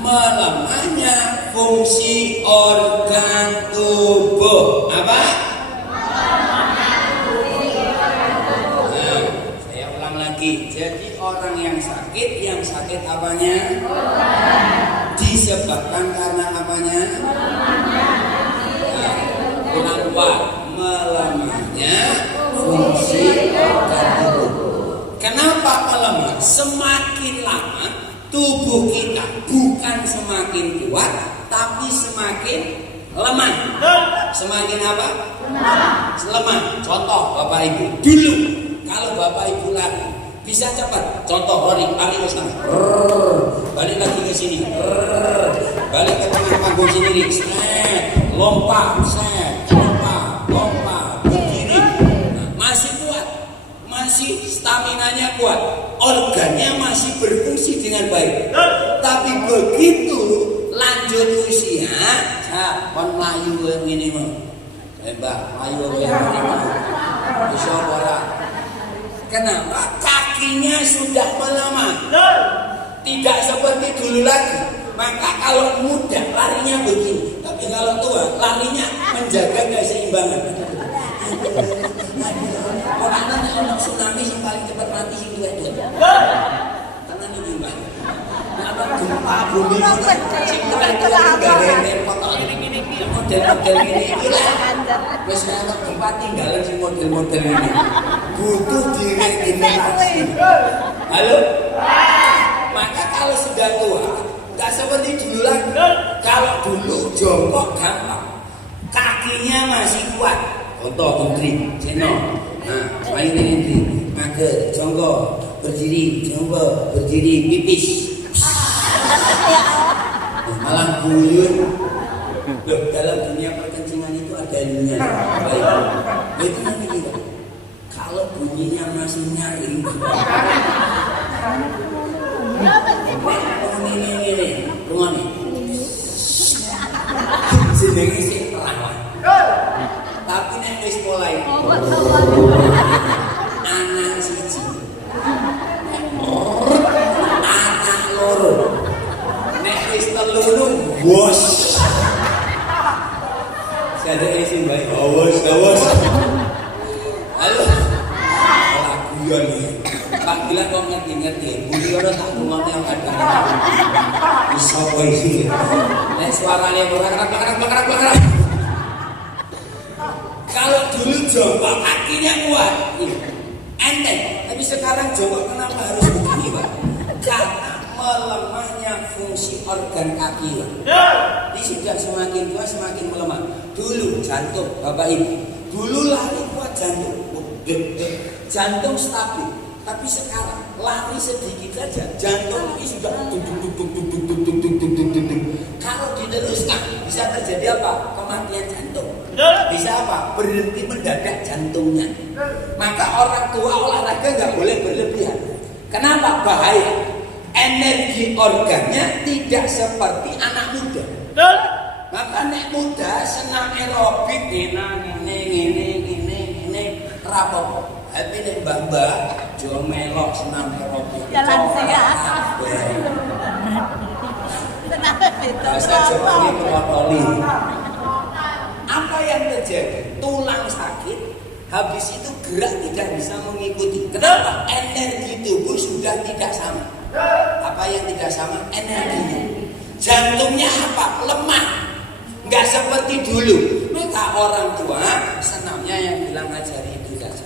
melemahnya fungsi organ tubuh. Apa? Nah, saya ulang lagi. Jadi orang yang sakit apanya? Disebabkan karena apanya? Nah, ulang, melemahnya fungsi organ tubuh. Kenapa melemah? Semakin lama tubuh kita bukan semakin kuat, tapi semakin lemah. Semakin apa? Lemah. Contoh Bapak Ibu, dulu kalau Bapak Ibu lari bisa cepat. Contoh Roni, lari ke sana, balik lagi ke sini, balik ke tengah panggung sini, lompat, lompat. semuanya kuat, organnya masih berfungsi dengan baik. Tapi begitu lanjut usia, kon mlayu ngene mah. Mbak, mlayu ngene mah. Bisa ora? Kenapa? Kakinya sudah melemah. Tidak seperti dulu lagi. Maka kalau muda larinya begini, tapi kalau tua larinya menjaga keseimbangan. Orang tsunami yang paling cepat mati sih dua. Karena ini gimana? Apa gempa bumi sing tekan-tekan gawe repot model-model ini itulah. Wis ana gempa tinggalan sing model-model ini. Butuh diregenerasi. Halo? Maka kalau sudah tua, nggak seperti dulu lagi. Kalau dulu jongkok gampang, kakinya masih kuat. Contoh menteri, Seno. Nah, main ini, maka jongkok, berdiri, pipis. Malah guyur. Loh, dalam dunia perkencingan itu ada ilmunya. Baik, itu nanti kita. Kalau bunyinya masih nyaring. Ini, rumah nih. Sedangnya sih perawan. Tapi nek wis mulai. Anak siji. Anak loro. Nek wis telu bos. Sadar sing baik. Awas. Halo. Laguan iki. Pak bilang kok ngerti-ngerti, budi orang tak ngomongnya yang ada. Bisa boy sih. Nek suaranya bergerak. Kalau dulu jongkok kakinya kuat, enteng. Tapi sekarang jongkok kenapa harus begini, Pak? Karena melemahnya fungsi organ kaki. Ini sudah semakin tua semakin melemah. Dulu jantung, Bapak Ibu. Dulu lari kuat jantung, jantung stabil. Tapi sekarang lari sedikit saja jantung ini sudah kalau diteruskan bisa terjadi apa? Kematian jantung. Bisa apa? Berhenti mendadak jantungnya. Maka orang tua olahraga nggak boleh berlebihan. Kenapa? Bahaya. Energi organnya tidak seperti anak muda. Maka anak muda senang aerobik, ini rapopo. Tapi nek mbak-mbak jual melok senam aerobik. Jalan siang. Kenapa itu? Saya coba ini protoli. Apa yang terjadi? Tulang sakit, habis itu gerak tidak bisa mengikuti. Kenapa? Energi tubuh sudah tidak sama. Apa yang tidak sama? Energinya. Jantungnya apa? Lemah. Nggak seperti dulu. Maka orang tua senamnya yang bilang ajari itu saja.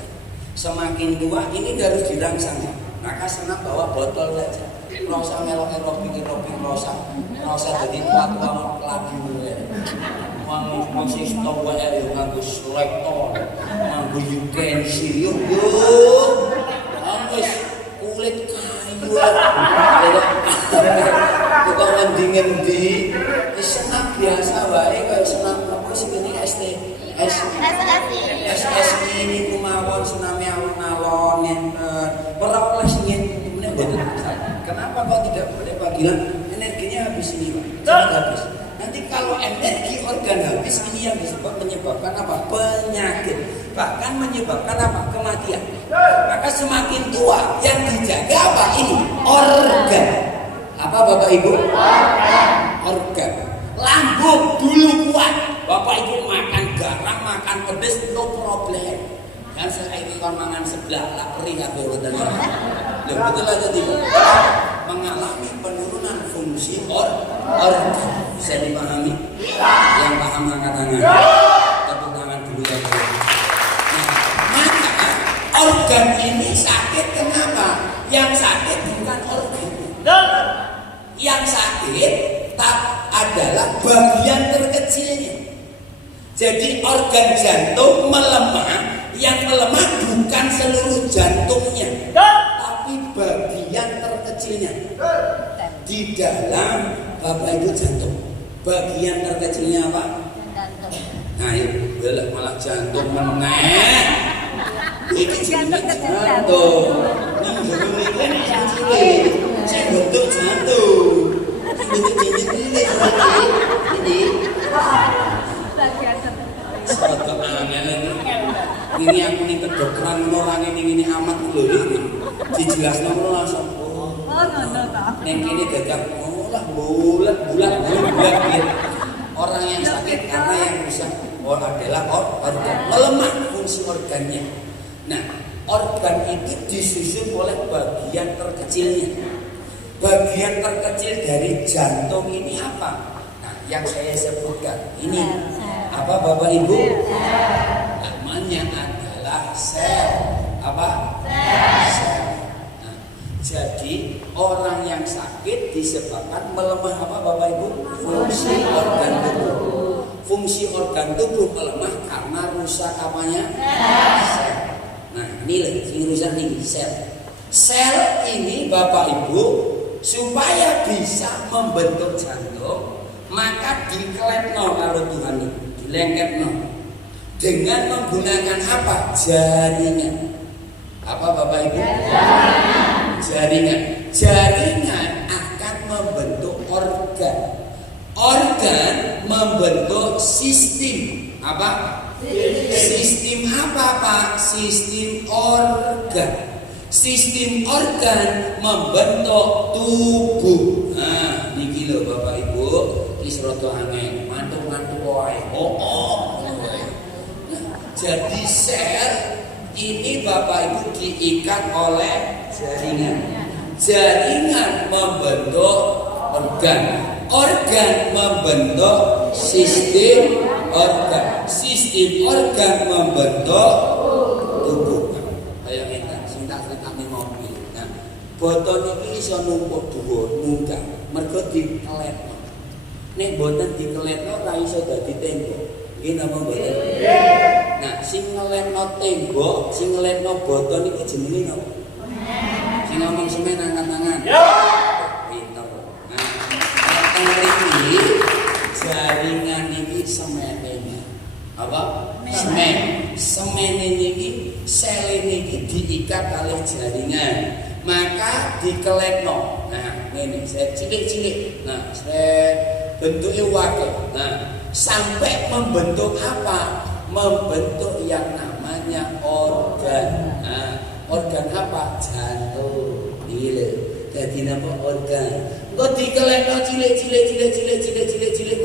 Semakin tua ini harus dirangsang. Maka senam bawa botol saja. Nggak usah melok aerobik, nggak usah jadi tua-tua lagi. Masih stop wae yo nganggo selektor, nganggo utensil yo. Wis kulit kayu. Kok ngendi-ngendi senam biasa wae kaya senam apa sih ini SS ini kumawon sename alon-alon enten. Peraples ngene mboten. Kenapa kok tidak boleh panggilan energinya habis ini, Pak? Jangan habis. Nanti kalau energi organ habis ini yang menyebabkan apa? Penyakit. Bahkan menyebabkan apa? Kematian. Maka semakin tua yang dijaga apa? Ini organ. Apa Bapak Ibu? Organ. Lambung dulu kuat. Bapak Ibu makan garam, makan pedas, no problem. Kan saya ini kan mangan sebelah lah perih kabeh wonten. Lho betul atau tidak? Mengalami penurunan fungsi organ. Bisa dipahami? Yang paham angkat tangan. Tepuk tangan dulu ya. Maka organ ini sakit kenapa? Yang sakit bukan organ. Yang sakit adalah bagian terkecilnya. Jadi organ jantung melemah. Yang melemah bukan seluruh jantungnya, tapi bagian terkecilnya. Di dalam Bapak Ibu jantung. Bagian terkecilnya apa? Nah, itu malah jantung meneh. Ini jantung. Saya bentuk jantung. Bentuk jantung ini. Bagian tertentu. Soto angel ini aku nih kedokteran orang ini amat lho iki. Dijelasno ngono langsung. Oh, ngono ta. Ning kene dadak bulat. Orang yang sakit karena yang rusak adalah organ, melemah fungsi organnya. Nah, organ itu disusun oleh bagian terkecilnya. Bagian terkecil dari jantung ini apa? Nah, yang saya sebutkan ini apa Bapak Ibu? Namanya adalah sel. Apa? Sel. Nah, jadi orang yang sakit disebabkan melemah apa Bapak Ibu? Fungsi organ tubuh. Fungsi organ tubuh melemah karena rusak apanya? Sel. Nah, ini yang rusak nih sel. Sel ini Bapak Ibu supaya bisa membentuk jantung, maka dikeletno karo Tuhan ini, dilengketno dengan menggunakan apa? Jaringan. Apa Bapak Ibu? Jaringan. Jaringan akan membentuk organ. Organ membentuk sistem. Apa? Sistem apa Pak? Sistem organ. Sistem organ membentuk tubuh. Nah, niki lho Bapak Ibu, wis rada angel, mantuk-mantuk wae. Jadi sel ini Bapak Ibu diikat oleh jaringan. Jaringan membentuk organ. Organ membentuk sistem organ. Sistem organ membentuk tubuh. Kayak ngene, sing tak critakne mobil. Nah, boton iki iso numpuk dhuwur, munggah, mergo dikeletno. Nek boten dikeletno ora iso dadi tembok. Nggih napa mboten? Nah, sing ngeletno tembok, sing ngeletno boton iku jenenge napa? Sing ngomong semen angkat tangan. Pinter. Nah, ini jaringan ini semennya. Apa? Semen. Semen ini sel ini diikat oleh jaringan. Maka dikeletno. Nah, ini saya cilik-cilik. Nah, saya bentuknya wakil. Nah, sampai membentuk apa? Membentuk yang namanya organ. Nah, organ apa? Jantung. Gila. Jadi nama organ. Kok dikeletno cilik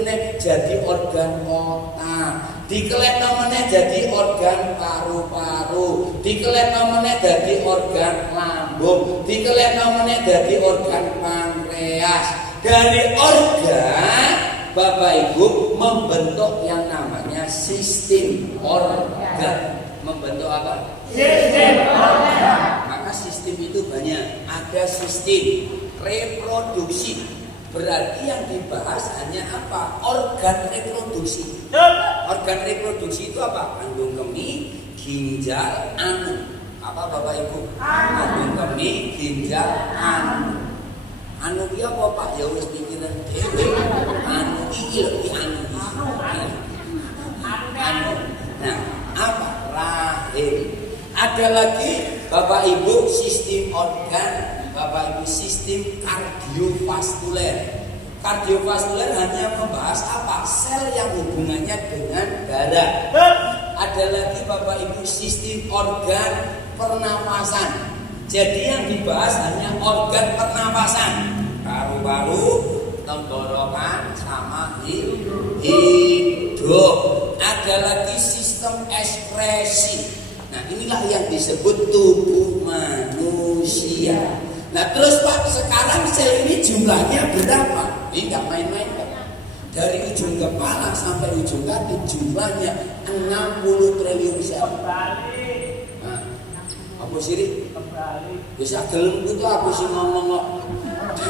meneh jadi organ otak. Dikeletno meneh jadi organ paru-paru. Dikeletno meneh jadi organ lambung. Dikeletno meneh jadi organ pankreas. Dari organ Bapak Ibu membentuk yang namanya sistem organ. Membentuk apa? Sistem organ. Maka sistem itu banyak. Ada sistem reproduksi. Berarti yang dibahas hanya apa? Organ reproduksi. Organ reproduksi itu apa? Kandung kemih, ginjal, anu. Apa Bapak Ibu? Kandung kemih, ginjal, anu. Anu iki apa Pak? Ya wis pikiran dhewe. Anu iki lho, iki anu. Anu. Nah, apa? Rahim. Ada lagi Bapak Ibu sistem organ, Bapak Ibu sistem kardiovaskuler. Kardiovaskuler hanya membahas apa? Sel yang hubungannya dengan darah. Ada lagi Bapak Ibu sistem organ pernapasan. Jadi yang dibahas hanya organ pernapasan. Paru-paru, tenggorokan, sama hidung. Ada lagi sistem ekskresi. Nah, inilah yang disebut tubuh manusia. Nah, terus Pak, sekarang sel ini jumlahnya berapa? Ini nggak main-main Pak. Dari ujung kepala sampai ujung kaki jumlahnya 60 triliun sel. Nah, apa sih? Bisa gelem itu aku sih ngomong kok.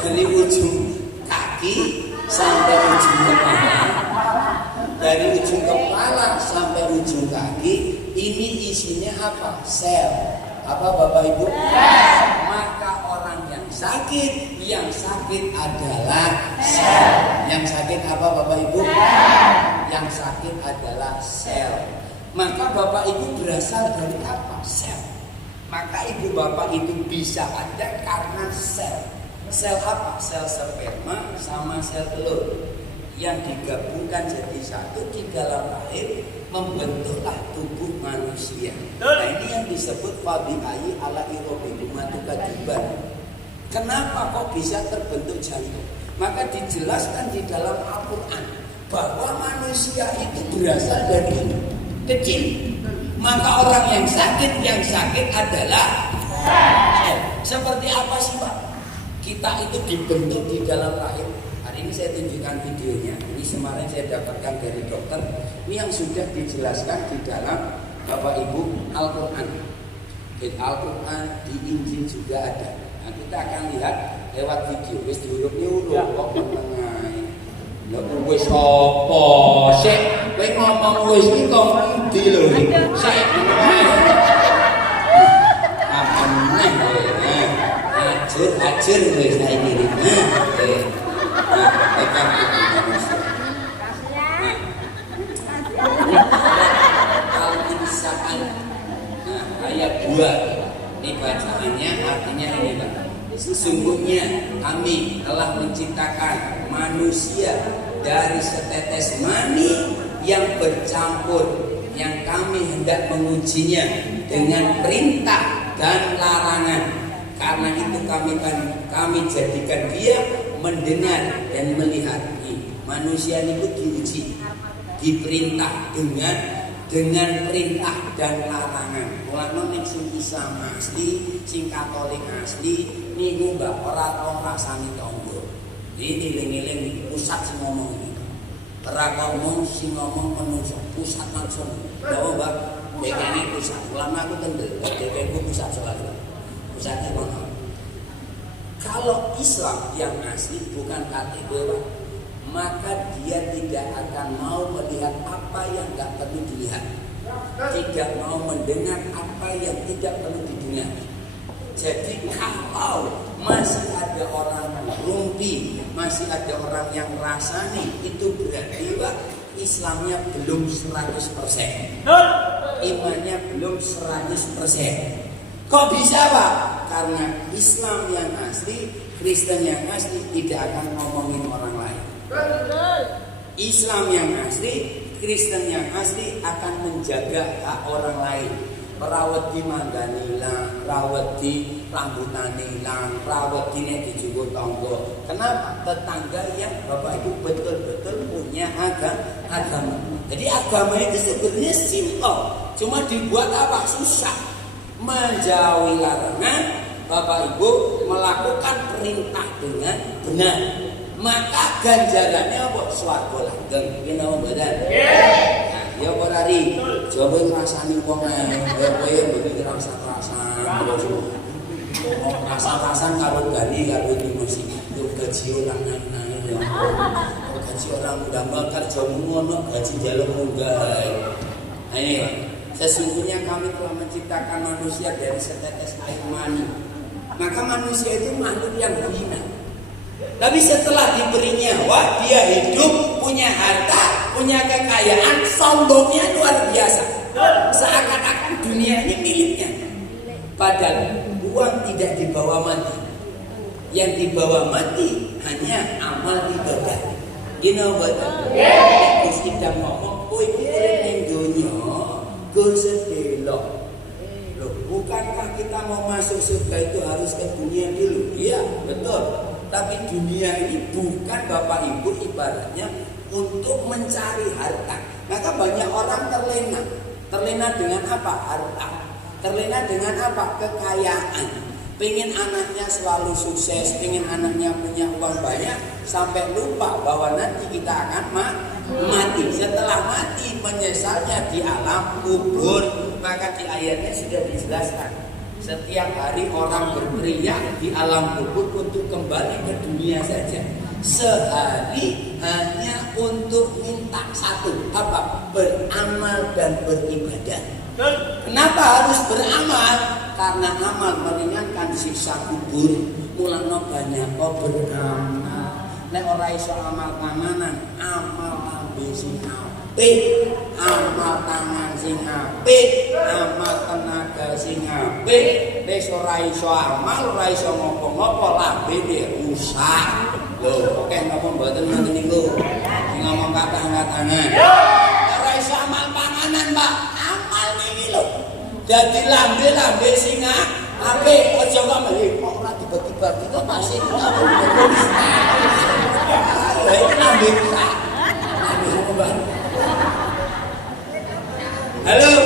Dari ujung kaki sampai ujung kepala. Dari ujung kepala sampai ujung kaki ini isinya apa? Sel. Apa Bapak Ibu? Maka orang yang sakit adalah sel. Yang sakit apa Bapak Ibu? Yang sakit adalah sel. Maka Bapak Ibu berasal dari apa? Sel. Maka ibu bapak itu bisa ada karena sel. Sel apa? Sel sperma sama sel telur yang digabungkan jadi satu di dalam rahim, membentuklah tubuh manusia. Nah ini yang disebut fabi'ayi ala irobidumatu kadiban. Kenapa kok bisa terbentuk jantung? Maka dijelaskan di dalam Al-Quran bahwa manusia itu berasal dari kecil. Maka orang yang sakit adalah sel. Seperti apa sih Pak? Kita itu dibentuk di dalam rahim. Hari ini saya tunjukkan videonya. Ini kemarin saya dapatkan dari dokter. Ini yang sudah dijelaskan di dalam Bapak Ibu Al-Quran. Di Al-Quran, di Injil juga ada. Nah, kita akan lihat lewat video. Wis diuruk-uruk kok menengai. Lha wis apa sik? Kowe ngomong wis iki kok ndi lho iki? Sik. Apa meneh kowe? Hajar wis saiki iki. Al-Insaan. Nah, ayat 2. Ini bacaannya artinya ini Pak. Sesungguhnya kami telah menciptakan manusia dari setetes mani yang bercampur, yang kami hendak mengujinya dengan perintah dan larangan. Karena itu kami jadikan dia mendengar dan melihat. Manusia itu diuji, diperintah dengan perintah dan larangan. Mulane nek sing Islam asli, sing Katolik asli, niku mbak ora tau rasani tangga. Ini eling-eling pusat sing ngomong iki. Ora ngomong sing ngomong menungso, pusat langsung. Bahwa mbak, dekene pusat. Ulama aku kendel, dekene pusat selalu. Pusatnya mana? Kalau Islam yang asli bukan KTP, maka dia tidak akan mau melihat apa yang tidak perlu dilihat, tidak mau mendengar apa yang tidak perlu didengar. Jadi kalau masih ada orang rumpi, masih ada orang yang rasani, itu berarti Pak, Islamnya belum 100%, imannya belum 100%. Kok bisa Pak? Karena Islam yang asli, Kristen yang asli tidak akan ngomongin orang lain. Islam yang asli, Kristen yang asli akan menjaga hak orang lain. Rawat di manggane ilang, rawat di rambutane ilang, rawat di nek dijupuk tangga. Kenapa? Tetangga yang Bapak Ibu betul-betul punya agama. Jadi agama itu sebenarnya simpel, cuma dibuat apa? Susah. Menjauhi larangan, Bapak Ibu melakukan perintah dengan benar. Maka ganjarannya apa? Swarga langgeng. Piye napa mboten? Nggih. Ya ora ri. Coba rasane wong ae. Kowe mboten rasa-rasan. Rasa-rasan karo gani karo dimusi. Yo gaji orang naik-naik ya. Gaji orang ndamel kerjamu ngono, gaji jaluk munggah. Nah ini Pak. Sesungguhnya kami telah menciptakan manusia dari setetes air mani. Maka manusia itu makhluk yang hina. Tapi setelah diberi nyawa, dia hidup, punya harta, punya kekayaan, sombongnya luar biasa. Seakan-akan dunia ini miliknya. Padahal uang tidak dibawa mati. Yang dibawa mati hanya amal ibadah. Gini betul. Terus kita ngomong, kowe iki urip ning donya, go sedelok. Loh, bukankah kita mau masuk surga itu harus ke dunia dulu? Iya, betul. Tapi dunia ini bukan Bapak Ibu ibaratnya untuk mencari harta. Maka banyak orang terlena. Terlena dengan apa? Harta. Terlena dengan apa? Kekayaan. Pengen anaknya selalu sukses, pengen anaknya punya uang banyak, sampai lupa bahwa nanti kita akan mati. Setelah mati menyesalnya di alam kubur. Maka di ayatnya sudah dijelaskan. Setiap hari orang berteriak di alam kubur untuk kembali ke dunia saja. Sehari hanya untuk minta satu, apa? Beramal dan beribadah. Kenapa harus beramal? Karena amal meringankan siksa kubur. Mulane banyak kok beramal. Nek ora iso amal kamanan, amal ambe sinau. apik, amal tangan sing apik, amal tenaga sing apik, wis ora iso amal, ora iso ngopo-ngopo lambene rusak. Lho, oke napa mboten ngoten niku? Sing ngomong kata-katangan. Ora iso amal panganan, Pak. Amal niki lho. Dadi lambe-lambe sing apik, aja kok mrene kok ora dibagi-bagi kok masih kok. Lha iki lambe rusak. Halo,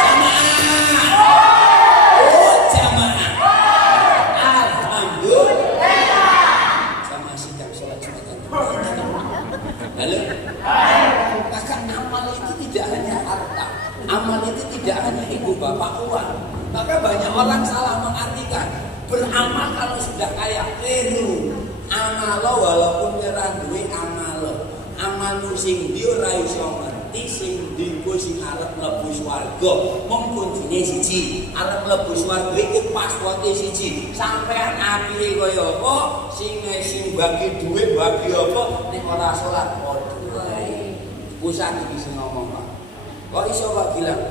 jamaah. Oh, jamaah. Alhamdulillah. Sama sikap sholat Jumat. Halo. Maka amal itu tidak hanya harta. Amal itu tidak hanya ibu bapak uang. Maka banyak orang salah mengartikan. Beramal kalau sudah kaya keliru. Amalo walaupun ora duwe amalo. Amalmu sing ndi ora iso sing dinggo sing arep mlebu swarga mung kuncine siji arep mlebu swarga iku passworde siji sampean apike kaya apa sing bagi dhuwit bagi apa nek ora salat padha wae usah iki sing ngomong Pak kok iso Pak bilang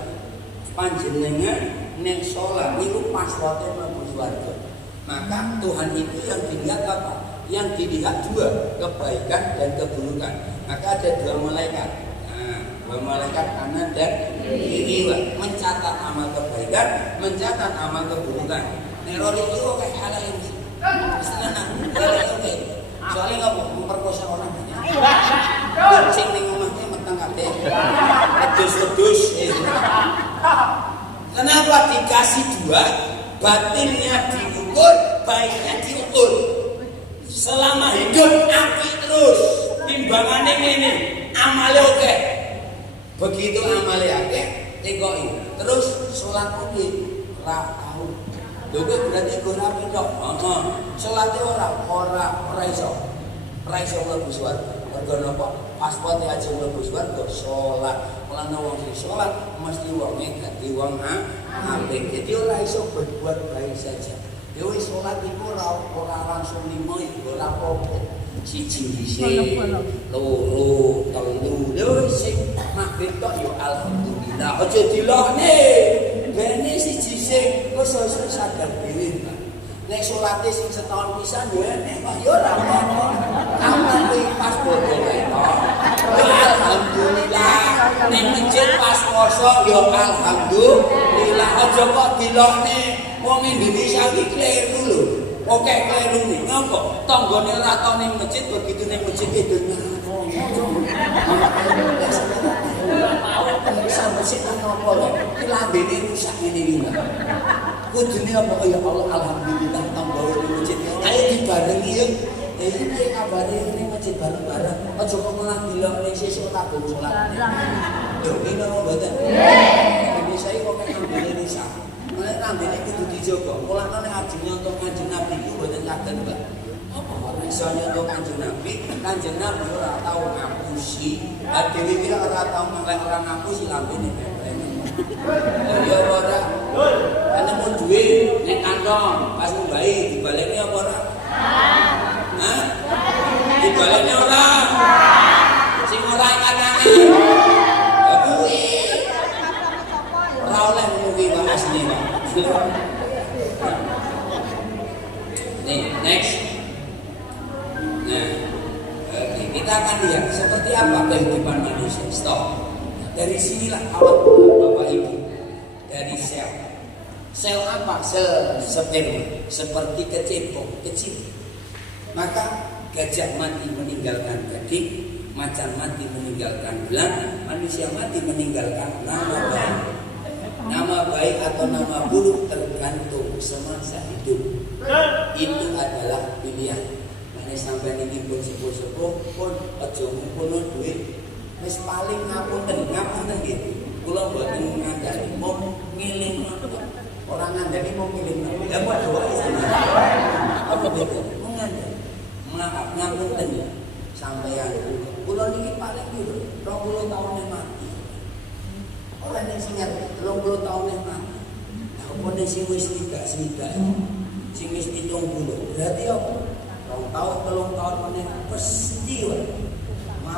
panjenengan nek salat niku passworde mlebu swarga maka Tuhan itu yang dilihat apa yang dilihat dua kebaikan dan keburukan maka ada dua malaikat malaikat kanan dan kiri mencatat amal kebaikan, mencatat amal keburukan. Neror itu kayak ala ini. Soalnya nggak mau memperkosa orang ini. Kucing di rumahnya mentang kate. Edus. Kenapa dikasih dua? Batinnya diukur, baiknya diukur. Selama hidup api terus. Timbangannya ini amalnya oke. Begitu amale akeh tekoki terus salat oke ora tau lho berarti ora pindho heeh salate ora iso mlebu swarga mergo napa pasporte aja mlebu swarga salat mulane wong sing salat mesti wonge dadi wong apik jadi ora iso berbuat baik saja ya wis salat iku ora langsung limo iku ora apa-apa siji dhisik loro telu lho sing magrib tok yo alhamdulillah aja dilokne bene siji sing wis sadar dhewe nek salate sing setahun pisan yo nek kok yo ora apa-apa amal iki pas bodho wae tok yo alhamdulillah nek masjid pas poso yo alhamdulillah aja kok dilokne wong Indonesia iki kleru lho oke kleru nih, ngapa? Tanggane ora tau ning masjid begitu ning masjid itu sampai sik ngopo lho. Ki lambene rusak ngene iki. Kudune apa ya Allah alhamdulillah tambah ning masjid. Ayo dibarengi yo. Iki kabare ning masjid bareng-bareng. Aja kok malah dilok ning sesuk kabeh salat. Lho iki ngono mboten. Indonesia iki kok lambene rusak. Mulai lambene kudu dijogo. Mulane nek ajeng nyontok Kanjeng Nabi iku mboten saged, Mbak. Apa ora iso nyontok Kanjeng Nabi ora tau ngapusi. Dhewe iki ora tau ngelek ora ngapusi lambene. Ya ora. Ana mun duwe nek kantong pas mbahi dibalekne apa ora? Hah? Dibalekne ora? Sing ora ingat-ingat. Ora oleh nguwi asli. Nih, next. Nah, oke, kita akan lihat seperti apa kehidupan manusia. Stop. Dari sinilah awal Bapak Ibu. Dari sel. Sel apa? Sel sperma. Seperti kecepong kecil. Maka gajah mati meninggalkan gading, macan mati meninggalkan belang, manusia mati meninggalkan nama baik. Nama baik atau nama buruk tergantung semasa hidup. Itu adalah pilihan. Mana sampai ini pun sepuh pun ojo ngumpulno duit. Wis paling ngapunten gitu. Kula mboten ngandani mau ngiling orang ngandani mau ngiling. Lah padha wae sampeyan. Apa betul? Ngandani. Maaf ngapunten sampeyan. Kula niki paling piro? 20 tahun mati. Orang yang singat 20 tahun yang mati. Apa nih sing wis tidak sing wis 70 berarti apa? 2 tahun 3 tahun meneh pasti wae.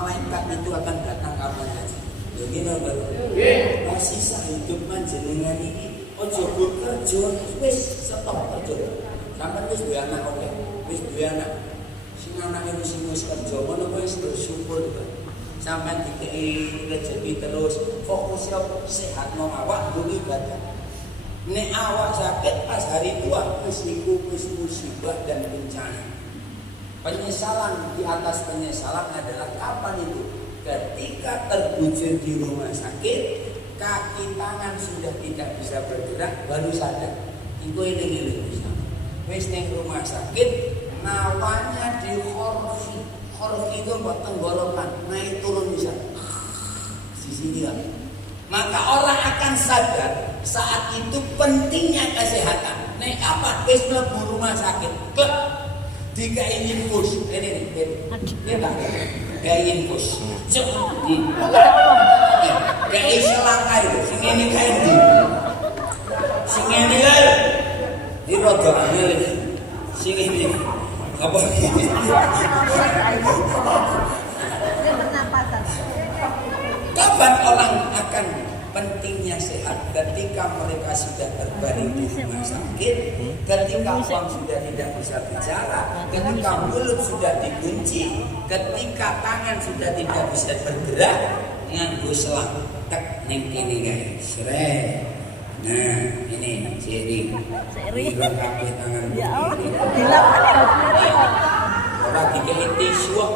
malaikat itu akan datang kapan saja. Begini sisa hidup panjenengan ini ojo bekerja wis stop kerja. Sampai wis duwe anak oke, wis duwe anak. Sing anak ini sing wis kerja ngono wis bersyukur. Sampai dikei rezeki terus fokus sehatno awak dulu ibadah. Nek awak sakit pas hari tua wis niku wis musibah dan bencana. Penyesalan di atas penyesalan adalah kapan itu? Ketika terbujur di rumah sakit, kaki tangan sudah tidak bisa bergerak, baru sadar. Iku ini wis ning rumah sakit, nawanya di khorfi. Khorfi itu buat tenggorokan, naik turun bisa. Di sini kan. Maka orang akan sadar saat itu pentingnya kesehatan. Nek apa? Wis mlebu rumah sakit, klek dikai infus. Ini tak kayak infus. Kayak selangkai, sing ini kayak di, sing ini kan, di roda ini, sing ini, apa ini? Kapan orang akan pentingnya sehat? Ketika mereka sudah terbaring di rumah sakit, ketika uang sudah tidak bisa bicara, ketika mulut sudah dikunci, ketika tangan sudah tidak bisa bergerak, nganggo selang tek ning kene guys. Nah, ini seri. Ini kabeh tangan begini. Ora dikei tisu.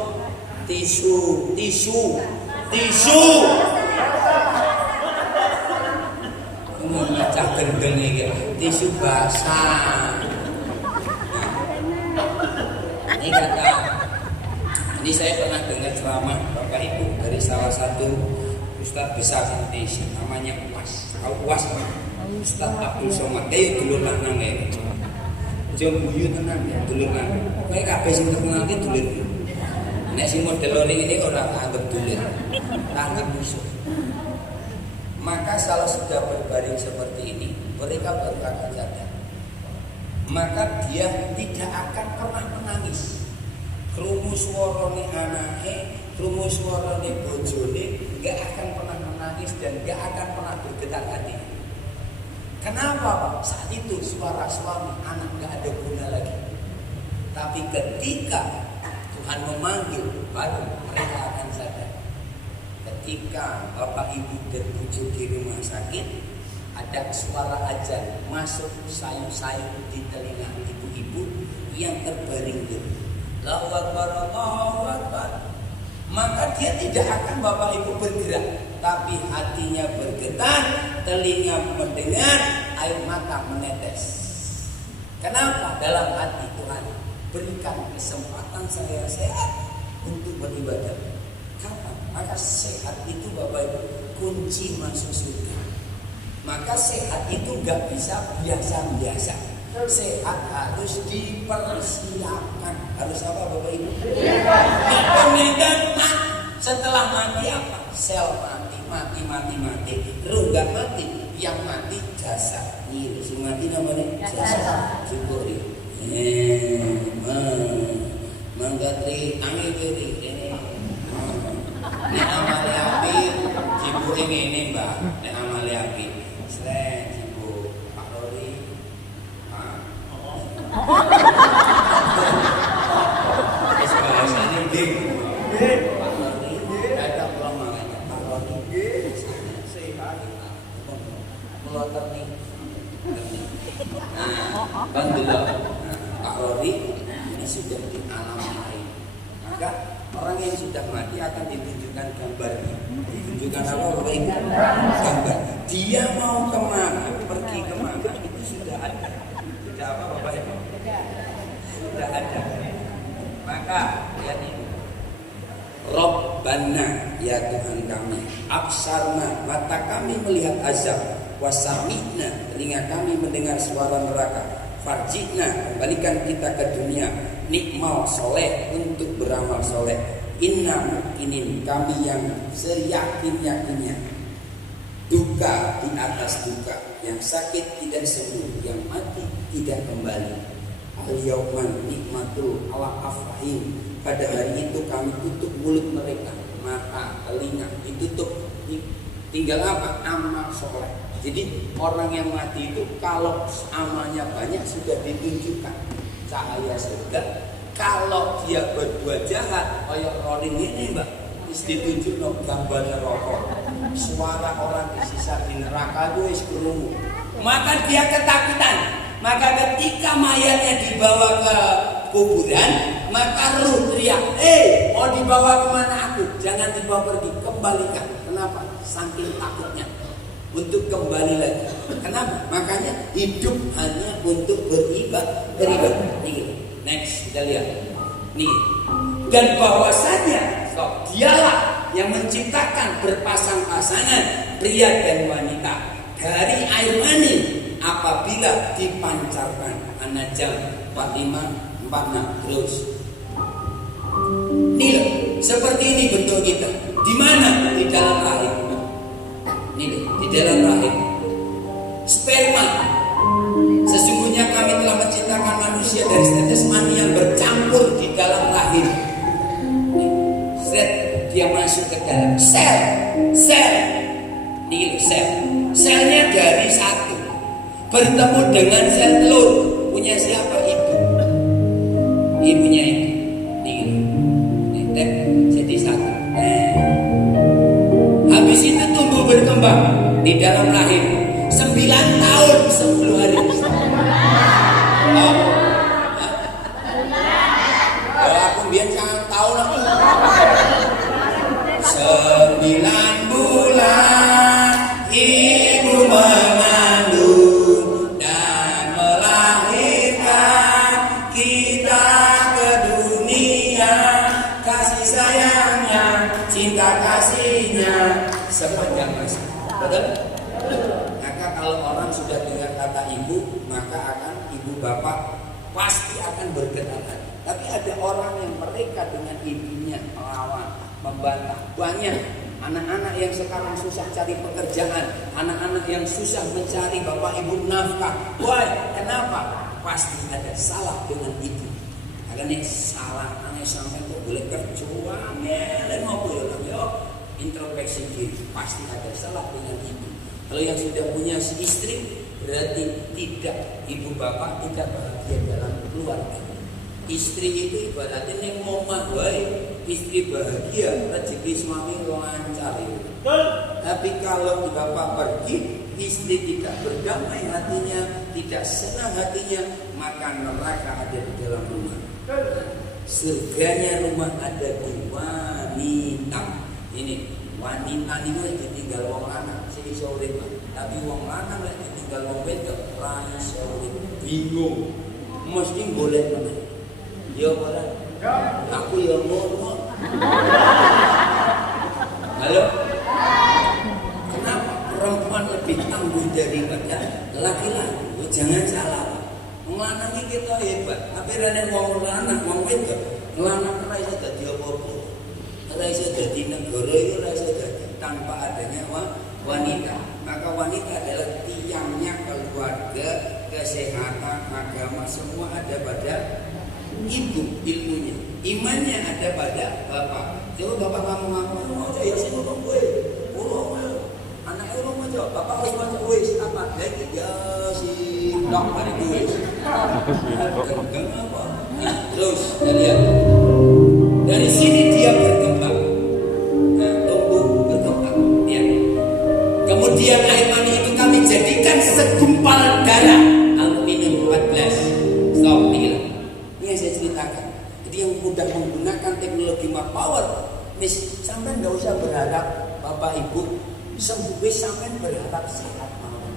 Ngecak gendeng iki, tisu basah. Ini kata, ini saya pernah dengar ceramah Bapak Ibu dari salah satu Ustadz besar Indonesia, namanya UAS. Tahu UAS? Ustadz Abdul Somad. Kayak dulur lanang ya. Jom buyu tenang ya, dulur lanang. Kayak kabeh sing terkenal iki dulur. Nek sing model ini ora anggap dulur. Anggap musuh. Maka kalau sudah berbaring seperti ini, mereka baru akan sadar. Maka dia tidak akan pernah menangis. Krungu suarane anake, krungu suarane bojone, enggak akan pernah menangis dan enggak akan pernah bergetar hati. Kenapa? Saat itu suara suami anak enggak ada guna lagi. Tapi ketika Tuhan memanggil, baru mereka akan sadar. Ketika Bapak Ibu terbujur di rumah sakit, ada suara azan masuk sayup-sayup di telinga ibu-ibu yang terbaring itu. Allahu Akbar, Allahu Akbar. Maka dia tidak akan Bapak Ibu bergerak, tapi hatinya bergetar, telinga mendengar, air mata menetes. Kenapa? Dalam hati Tuhan berikan kesempatan saya sehat untuk beribadah. Kapan? Maka sehat itu Bapak Ibu kunci masuk surga. Maka sehat itu gak bisa biasa-biasa. Sehat harus dipersiapkan. Harus apa Bapak Ibu? Kemudian setelah mati apa? Sel mati. Rongga mati. Yang mati jasad. Ini si mati namanya jasad. Cukup ini. Manggatri tangi kiri. Nek amale api, cibuke ngene, Mbak. Nek amale api, srek cibu Pak Lori. Wis bahasane nggih. Pak Lori, ada kula mangan Pak Lori. Nggih, sehat. Kula terni. Kan delok Pak Lori ini sudah di alam lain. Maka orang yang sudah mati akan ditunjukkan gambarnya. Ditunjukkan apa Bapak Ibu? Gambar. Dia mau kemana, pergi kemana, itu sudah ada. Sudah apa Bapak Ibu? Sudah ada. Maka lihat ini. Rabbana, ya Tuhan kami, absarna, mata kami melihat azab, wasami'na, telinga kami mendengar suara neraka. Farjina, kembalikan kita ke dunia, nikmal soleh untuk beramal soleh. Inna mukinin, kami yang seyakin-yakinnya. Duka di atas duka, yang sakit tidak sembuh, yang mati tidak kembali. Al-yawman nikmatul ala afrahim, pada hari itu kami tutup mulut mereka, mata, telinga ditutup, tinggal apa? Amal soleh. Jadi orang yang mati itu kalau amalnya banyak sudah ditunjukkan cahaya surga. Kalau dia berbuat jahat, kayak rolling ini mbak, ditunjuk gambar neraka. Suara orang disisa di neraka itu krungu. Maka dia ketakutan. Maka ketika mayatnya dibawa ke kuburan, maka ruh teriak, mau dibawa kemana aku? Jangan dibawa pergi, kembalikan. Kenapa? Saking takutnya untuk kembali lagi. Kenapa? Makanya hidup hanya untuk beribadah. Nih, next kita lihat. Nih, dan bahwasanya dialah yang menciptakan berpasang-pasangan pria dan wanita dari air mani apabila dipancarkan. An-Najm 45:46 terus. Nih loh, seperti ini bentuk kita. Di mana? Di dalam rahim. Nih loh, di dalam rahim. Sperma. Sesungguhnya kami telah menciptakan manusia dari tetes mani yang bercampur di dalam rahim. Dia masuk ke dalam sel. Nih loh, selnya dari satu bertemu dengan sel telur. Punya siapa? Ibu. Ibunya itu. Nih loh, jadi satu. Habis itu tumbuh berkembang di dalam rahim 9 tahun 10 hari. Kalau aku biar jangan tahu lah. 9 bulan ibu mengandung dan melahirkan kita ke dunia. Kasih sayangnya, cinta kasihnya sepanjang masa. Betul? Maka kalau orang sudah dengar kata ibu, maka akan ibu bapak pasti akan bergetar hati. Tapi ada orang yang mereka dengan ibunya melawan, membantah. Banyak anak-anak yang sekarang susah cari pekerjaan, anak-anak yang susah mencari bapak ibu nafkah. Why? Kenapa? Pasti ada salah dengan ibu. Karena salah, aneh sampai kok boleh kerja, dan mau introspeksi diri. Pasti ada salah dengan ibu. Kalau yang sudah punya istri, berarti tidak, ibu bapak tidak bahagia dalam keluarga. Istri itu ibaratnya yang ngomong baik, istri bahagia, rezeki suami lancar itu. Tapi kalau bapak pergi, istri tidak berdamai hatinya, tidak senang hatinya, maka neraka ada di dalam rumah. Surganya rumah ada di wanita. Ini wanita ini ditinggal wong lanang, sing iso urip. Tapi wong lanang lek ditinggal wong wedok, ra iso urip. Bingung. Mesti golek meneh. Ya ora. Aku ya ngono. Halo. Kenapa perempuan lebih tangguh daripada laki-laki? Jangan salah. Wong lanang iki kita hebat, tapi rene wong lanang, wong wedok, lanang ora iso dadi apa-apa. Ora iso dadi negara iki ora iso dadi tanpa adanya wanita. Maka wanita adalah tiangnya keluarga, kesehatan, agama, semua ada pada ibu ilmunya, imannya ada pada bapak. Coba bapak kamu ngaku, mau aja ya sih ngomong gue, anak urung aja, bapak harus baca wis apa? Lagi ya si dok hari gue, enggak apa. Nah, terus kita lihat dari sini dia berkembang, tumbuh berkembang, ya. Kemudian air mani itu kami jadikan segumpal darah, aluminium 14. Stop, tinggal. Saya ceritakan. Jadi yang mudah menggunakan teknologi power, sampai nggak usah berharap bapak ibu sembuh, sampai berharap sehat mawon.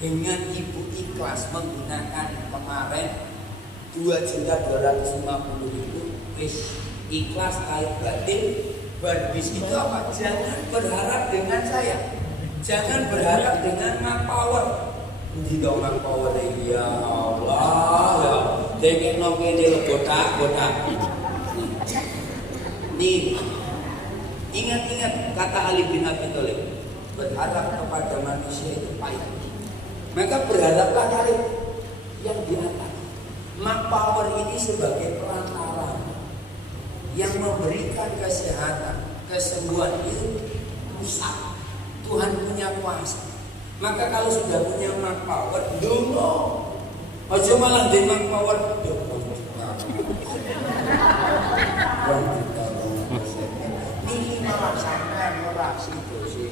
Dengan ibu ikhlas menggunakan kemarin 2.250.000, ikhlas air batin, berbis itu apa? Jangan berharap dengan saya, jangan berharap dengan power. Di dongeng power ya Allah ya. Dengek no kene botak-botak. Nih. Ingat-ingat kata Ali bin Abi Thalib, berharap kepada manusia itu payah. Maka berharaplah kalian yang di atas. Power ini sebagai perantara yang memberikan kesehatan, kesembuhan itu pusat. Tuhan punya kuasa. Maka kalau sudah punya mark power, dungo. Aja malah di mark power. Niki malah sampean ora sido sih.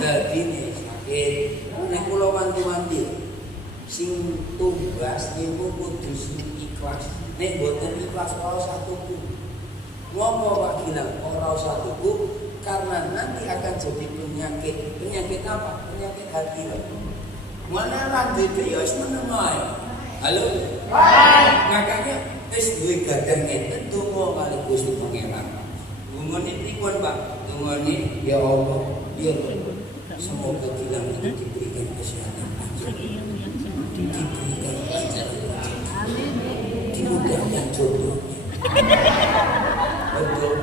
Dadi nek sakit, nek kula wanti-wanti sing tumbas niku kudu ikhlas. Nek boten ikhlas ora satu pun. Ngopo Pak Gilang ora usah tuku karena nanti akan jadi penyakit. Penyakit apa? Penyakit hati. Mana lanjut ya wis meneng ae. Halo? Makanya wis duwe gadah ngeten donga kali Gusti Pangeran. Dungane pripun Pak? Dungane ya Allah, ya semoga Gilang itu diberikan kesehatan. Diberikan lancar. Dimudahkan jodohnya. Betul.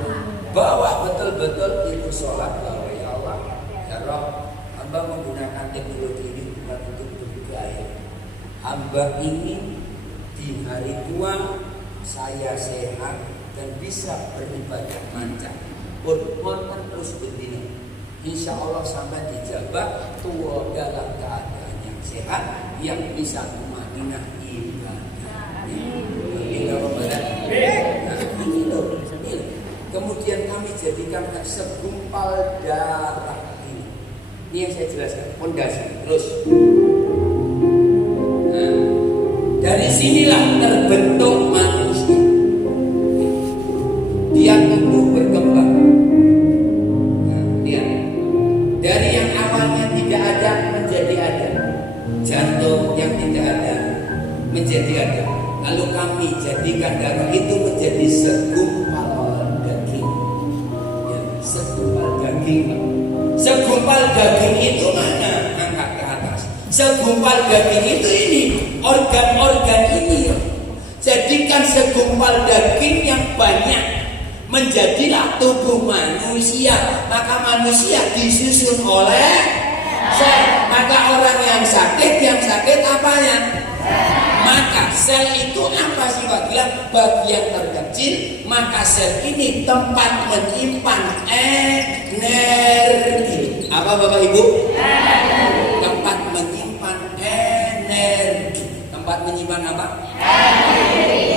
Bawa betul-betul itu sholat bahwa ya Allah, ya Rabb, hamba menggunakan teknologi ini bukan untuk bergaya. Hamba ingin di hari tua saya sehat dan bisa beribadah lancar. Pun terus berdina. Insya Allah sampai dijabah tua dalam keadaan yang sehat yang bisa memadinah ibadah. Ini loh. Kemudian kami jadikan segumpal darah ini. Ini yang saya jelaskan, pondasi. Terus, nah, dari sinilah terbentuk manusia. Dia tumbuh berkembang. Nah, lihat. Dari yang awalnya tidak ada menjadi ada. Jantung yang tidak ada menjadi ada. Lalu kami jadikan darah itu menjadi segumpal daging. Ya, segumpal daging. Segumpal daging itu mana? Angkat ke atas. Segumpal daging itu ini, organ-organ ini. Jadikan segumpal daging yang banyak menjadilah tubuh manusia. Maka manusia disusun oleh sel. Maka orang yang sakit apanya? Maka sel itu apa sih Pak Gilang? Bagian terkecil. Maka sel ini tempat menyimpan energi. Apa Bapak Ibu? Tempat menyimpan energi. Tempat menyimpan apa?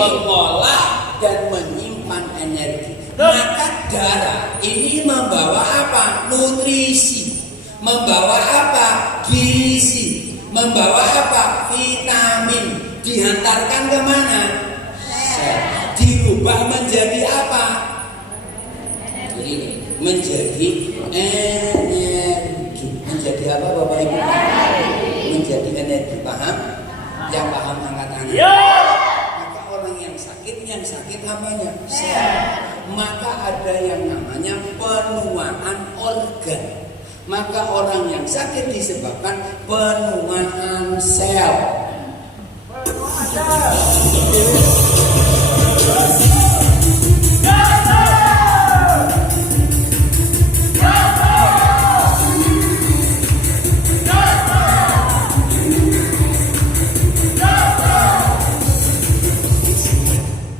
Mengolah dan menyimpan energi. Maka darah ini membawa apa? Nutrisi. Membawa apa? Gizi. Membawa apa? Vitamin. Dihantarkan ke mana? Sel. Dirubah menjadi apa? Ini menjadi energi. Menjadi apa Bapak Ibu? Menjadi energi. Paham? Yang paham angkat tangan. Maka orang yang sakit apanya? Sel. Maka ada yang namanya penuaan organ. Maka orang yang sakit disebabkan penuaan sel.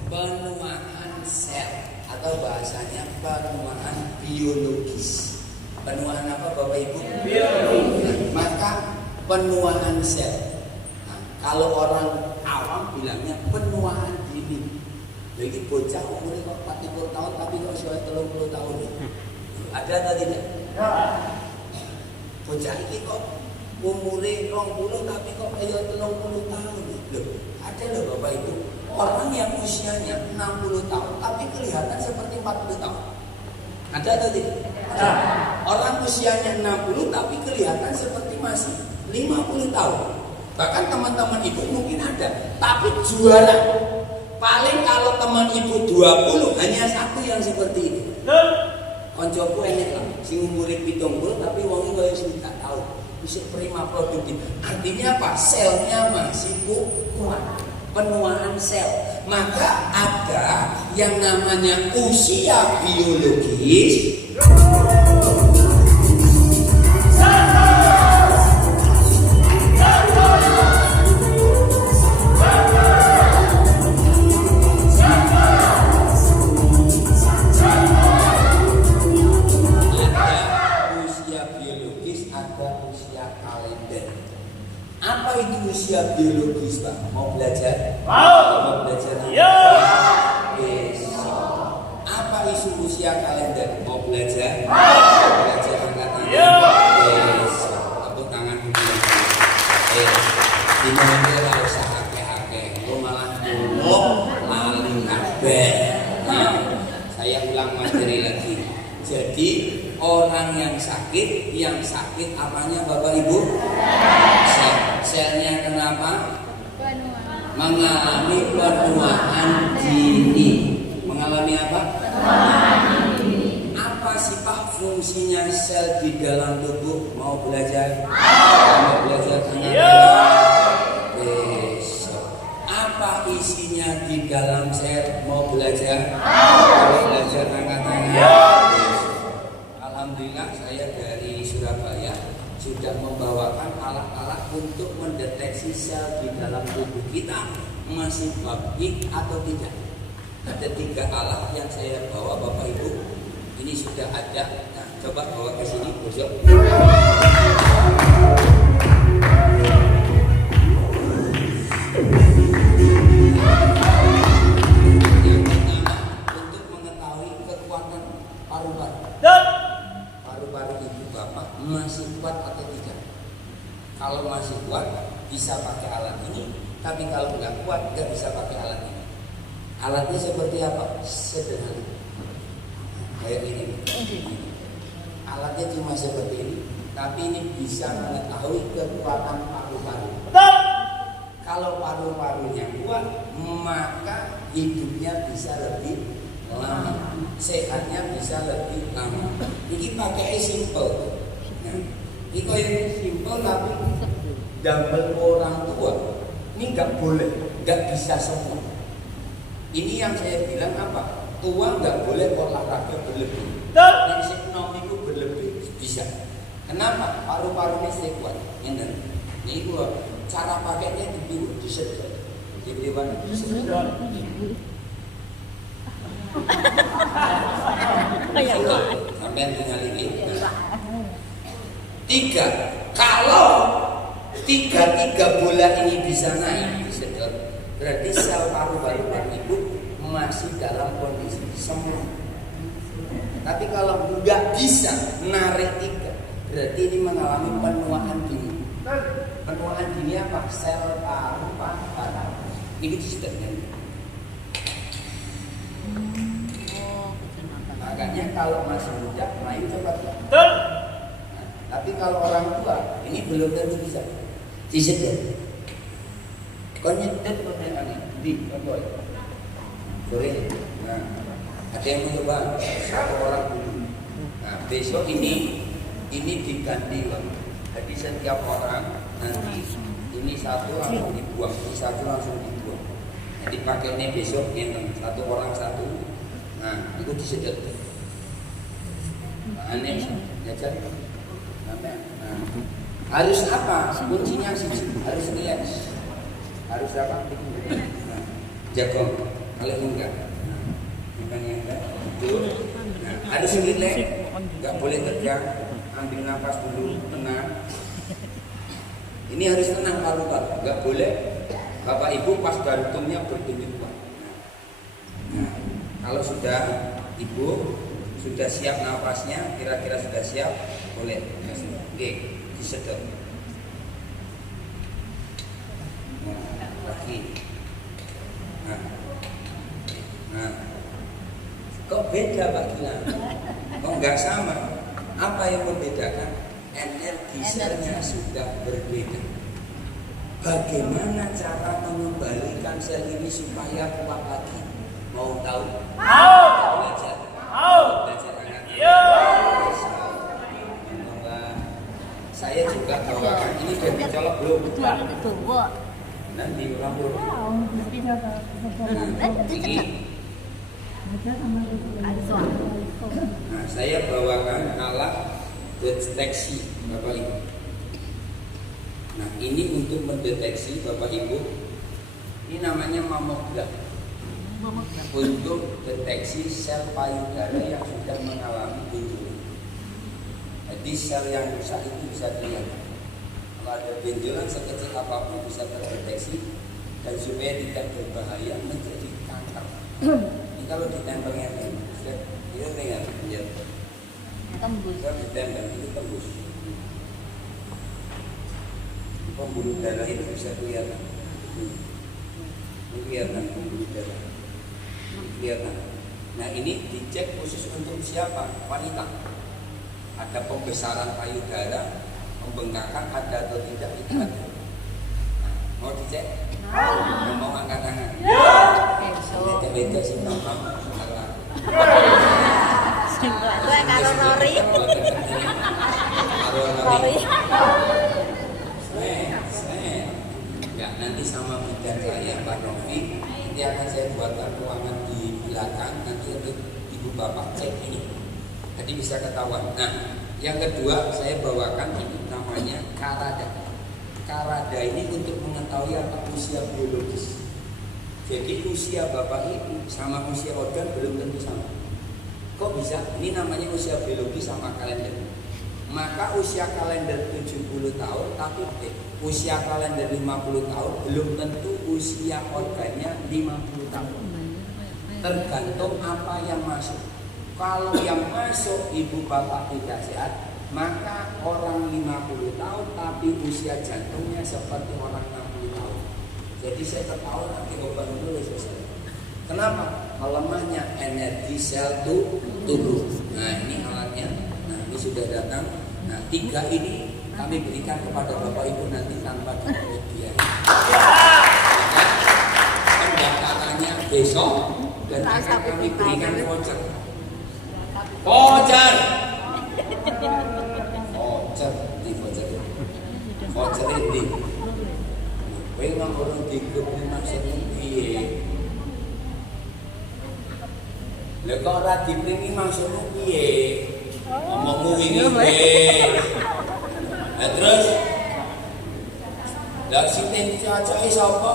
Penuaan sel atau bahasanya penuaan biologis. Penuaan apa Bapak Ibu? Biologis. Maka penuaan sel. Kalau orang awam bilangnya penuaan dini. Jadi bocah umurnya kok 40 tahun tapi kok sudah 30 tahun. Ada atau tidak? Bocah ini kok umurnya 20 tapi kok kayak 30 tahun. Loh, ada loh Bapak Ibu. Orang yang usianya 60 tahun tapi kelihatan seperti 40 tahun. Ada atau tidak? Ada. Orang usianya 60 tapi kelihatan seperti masih 50 tahun. Bahkan teman-teman ibu mungkin ada, tapi juara. Paling kalau teman ibu 20 hanya satu yang seperti ini. Koncoku enek lah, sing umure 70 tapi wong kaya sing gak tahu. Bisa prima produktif. Artinya apa? Selnya masih kuat. Penuaan sel. Maka ada yang namanya usia biologis. biologis Pak. Mau belajar? Mau belajar? Besok. Apa isu usia kalender? Mau belajar? Belajar angkat tangan. Besok. Tepuk tangan dulu. Dimana kalau sahake-hake, lo malah dulu lali kabeh. Saya ulang materi lagi. Jadi orang yang sakit apanya Bapak Ibu? Selnya kenapa? Mengalami penuaan dini. Mengalami apa? Apa sih Pak fungsinya sel di dalam tubuh? Mau belajar? Mau belajar besok. Apa isinya di dalam sel? Mau belajar? Mau belajar angkat tangan. Alhamdulillah saya dari Surabaya sudah membawakan alat-alat untuk mendeteksi sel di dalam tubuh kita masih baik atau tidak. Ada 3 alat yang saya bawa Bapak Ibu. Ini sudah ada. Nah, coba bawa ke sini besok. Yang pertama untuk mengetahui kekuatan paru-paru. Paru-paru ibu bapak masih kuat atau tidak? Kalau masih kuat bisa pakai alat ini, tapi kalau nggak kuat nggak bisa pakai alat ini. Alatnya seperti apa? Sederhana, kayak ini. Alatnya cuma seperti ini, tapi ini bisa mengetahui kekuatan paru-paru. Kalau paru-parunya kuat, maka hidupnya bisa lebih lama, sehatnya bisa lebih lama. Ini pakai simple. Nah, ini yang simple tapi dumbbell orang tua ini nggak boleh, nggak bisa semua. Ini yang saya bilang apa? Tua nggak boleh olahraga berlebih. Yang senom itu berlebih bisa. Kenapa? Paru-parunya saya kuat. Ini gua cara pakainya diburu, disedot, diberikan disedot. Sampai tinggal ini. 3. Kalau 3 bola ini bisa naik, disedot, berarti sel paru-paru ibu masih dalam kondisi semu. Tapi kalau nggak bisa narik 3, berarti ini mengalami penuaan dini. Penuaan dini apa? Sel paru-paru. Ini disedotnya. Makanya kalau masih muda main cepat. Nah, tapi kalau orang tua ini belum tentu bisa. Disedot. Kau nyedet aneh di boy. Boleh. Nah, ada yang mau coba 1 orang dulu. Nah, besok ini diganti loh. Jadi setiap orang nanti ini 1 langsung dibuang, ini 1 langsung dibuang. Jadi pakai ini besok ini 1 orang 1. Nah, itu disedot. Aneh, ngajar. Nah, harus apa? Kuncinya sih harus relax. Harus apa? Nah, jago. Kalau enggak, bukannya enggak. Nah, harus relax. Enggak boleh tegang. Ambil nafas dulu, tenang. Ini harus tenang paru-paru. Enggak boleh. Bapak Ibu pas jantungnya berdenyut kuat. Nah, kalau sudah Ibu sudah siap nafasnya, kira-kira sudah siap, boleh. Oke, disedot. Nah, lagi. Nah, kok beda Pak Gilang? Kok nggak sama? Apa yang membedakan? Energi selnya sudah berbeda. Bagaimana cara mengembalikan sel ini supaya kuat lagi? Mau tahu? Belajar. Belajar anak. Saya juga bawakan ini udah dicolok belum? Nanti ulang dulu. Ini. Nah, saya bawakan alat deteksi Bapak Ibu. Nah, ini untuk mendeteksi Bapak Ibu. Ini namanya mamograf. Untuk deteksi sel payudara yang sudah mengalami benjolan. Jadi sel yang rusak itu bisa dilihat. Kalau ada benjolan sekecil apapun bisa terdeteksi dan supaya tidak berbahaya menjadi kanker. Ini kalau ditempelnya ini tinggal ya. Tembus. Kalau ditempel itu tembus. Pembuluh darah itu bisa kelihatan. Kelihatan pembuluh darah. Kelihatan. Nah ini dicek khusus untuk siapa? Wanita. Ada pembesaran payudara, pembengkakan ada atau tidak itu ada. Nah, mau dicek? Mau angkat tangan? Beda-beda sih nama. Gue karo Nori. Nori. Ya nanti sama bidan saya Pak Novi, nanti akan saya buatkan ruangan di belakang nanti untuk ibu bapak cek ini. Jadi bisa ketahuan. Nah, yang kedua saya bawakan ini namanya karada. Karada ini untuk mengetahui apa usia biologis. Jadi usia bapak itu sama usia organ belum tentu sama. Kok bisa? Ini namanya usia biologis sama kalender. Maka usia kalender 70 tahun tapi usia kalender 50 tahun belum tentu usia organnya 50 tahun. Tergantung apa yang masuk. Kalau yang masuk ibu bapak tidak sehat, maka orang 50 tahun tapi usia jantungnya seperti orang 60 tahun. Jadi saya ketahui nanti obat dulu selesai. Kenapa? Melemahnya energi sel tubuh. Nah ini alatnya. Nah ini sudah datang. Nah 3 ini kami berikan kepada bapak ibu nanti tanpa dipungut biaya. Pendaftarannya besok dan akan kami berikan voucher. Voucher di voucher. Voucher ini. Kowe nang orang digep maksudnya piye? Lha kok ora dipringi maksudmu piye? Ngomongmu wingi kowe. Lah terus lah sing cocoke sapa?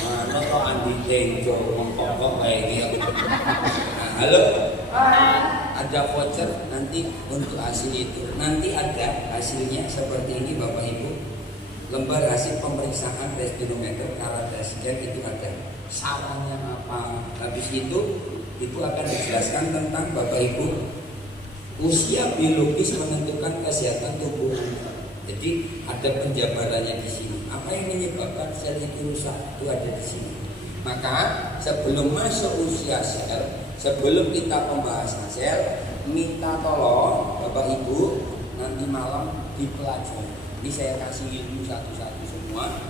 Mana kok Andi Tenjo ngomong kayak gitu. Nah, halo. Ada voucher nanti untuk hasil itu. Nanti ada hasilnya seperti ini Bapak Ibu. Lembar hasil pemeriksaan respirometer, karada scan itu ada. Sarannya apa? Habis itu Ibu akan dijelaskan tentang Bapak Ibu usia biologis menentukan kesehatan tubuh. Jadi ada penjabarannya di sini. Apa yang menyebabkan sel itu rusak itu ada di sini. Maka sebelum masuk usia sel, sebelum kita pembahasan sel, minta tolong Bapak Ibu nanti malam dipelajari. Ini saya kasih ilmu satu-satu semua.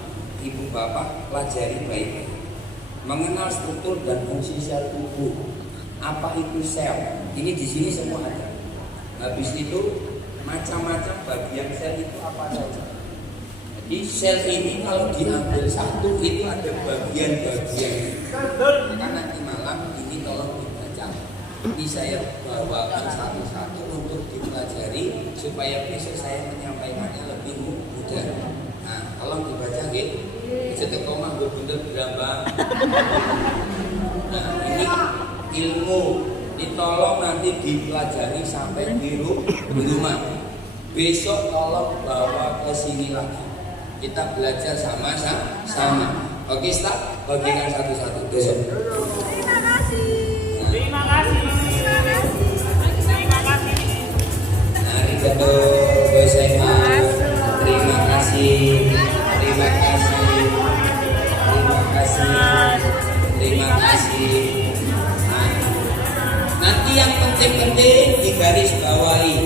Ibu Bapak pelajari baik-baik. Mengenal struktur dan fungsi sel tubuh. Apa itu sel? Ini di sini semua ada. Habis itu macam-macam bagian sel itu apa saja. Jadi sel ini kalau diambil satu itu ada bagian-bagian. Maka nanti malam ini tolong dibaca. Ini saya bawakan satu-satu untuk dipelajari supaya besok saya menyampaikannya lebih mudah. Nah, tolong dibaca gitu. Jadi koma bener berambang. Nah, ini ilmu. Ditolong nanti dipelajari sampai di rumah. Besok tolong bawa ke sini lagi. Kita belajar sama-sama. Oke, start. Bagikan satu-satu. Besok. Terima kasih. Terima kasih. Terima kasih. Arigato gozaimasu. Terima kasih. Terima kasih. Terima kasih. Terima kasih. Nanti yang penting-penting digaris bawahi.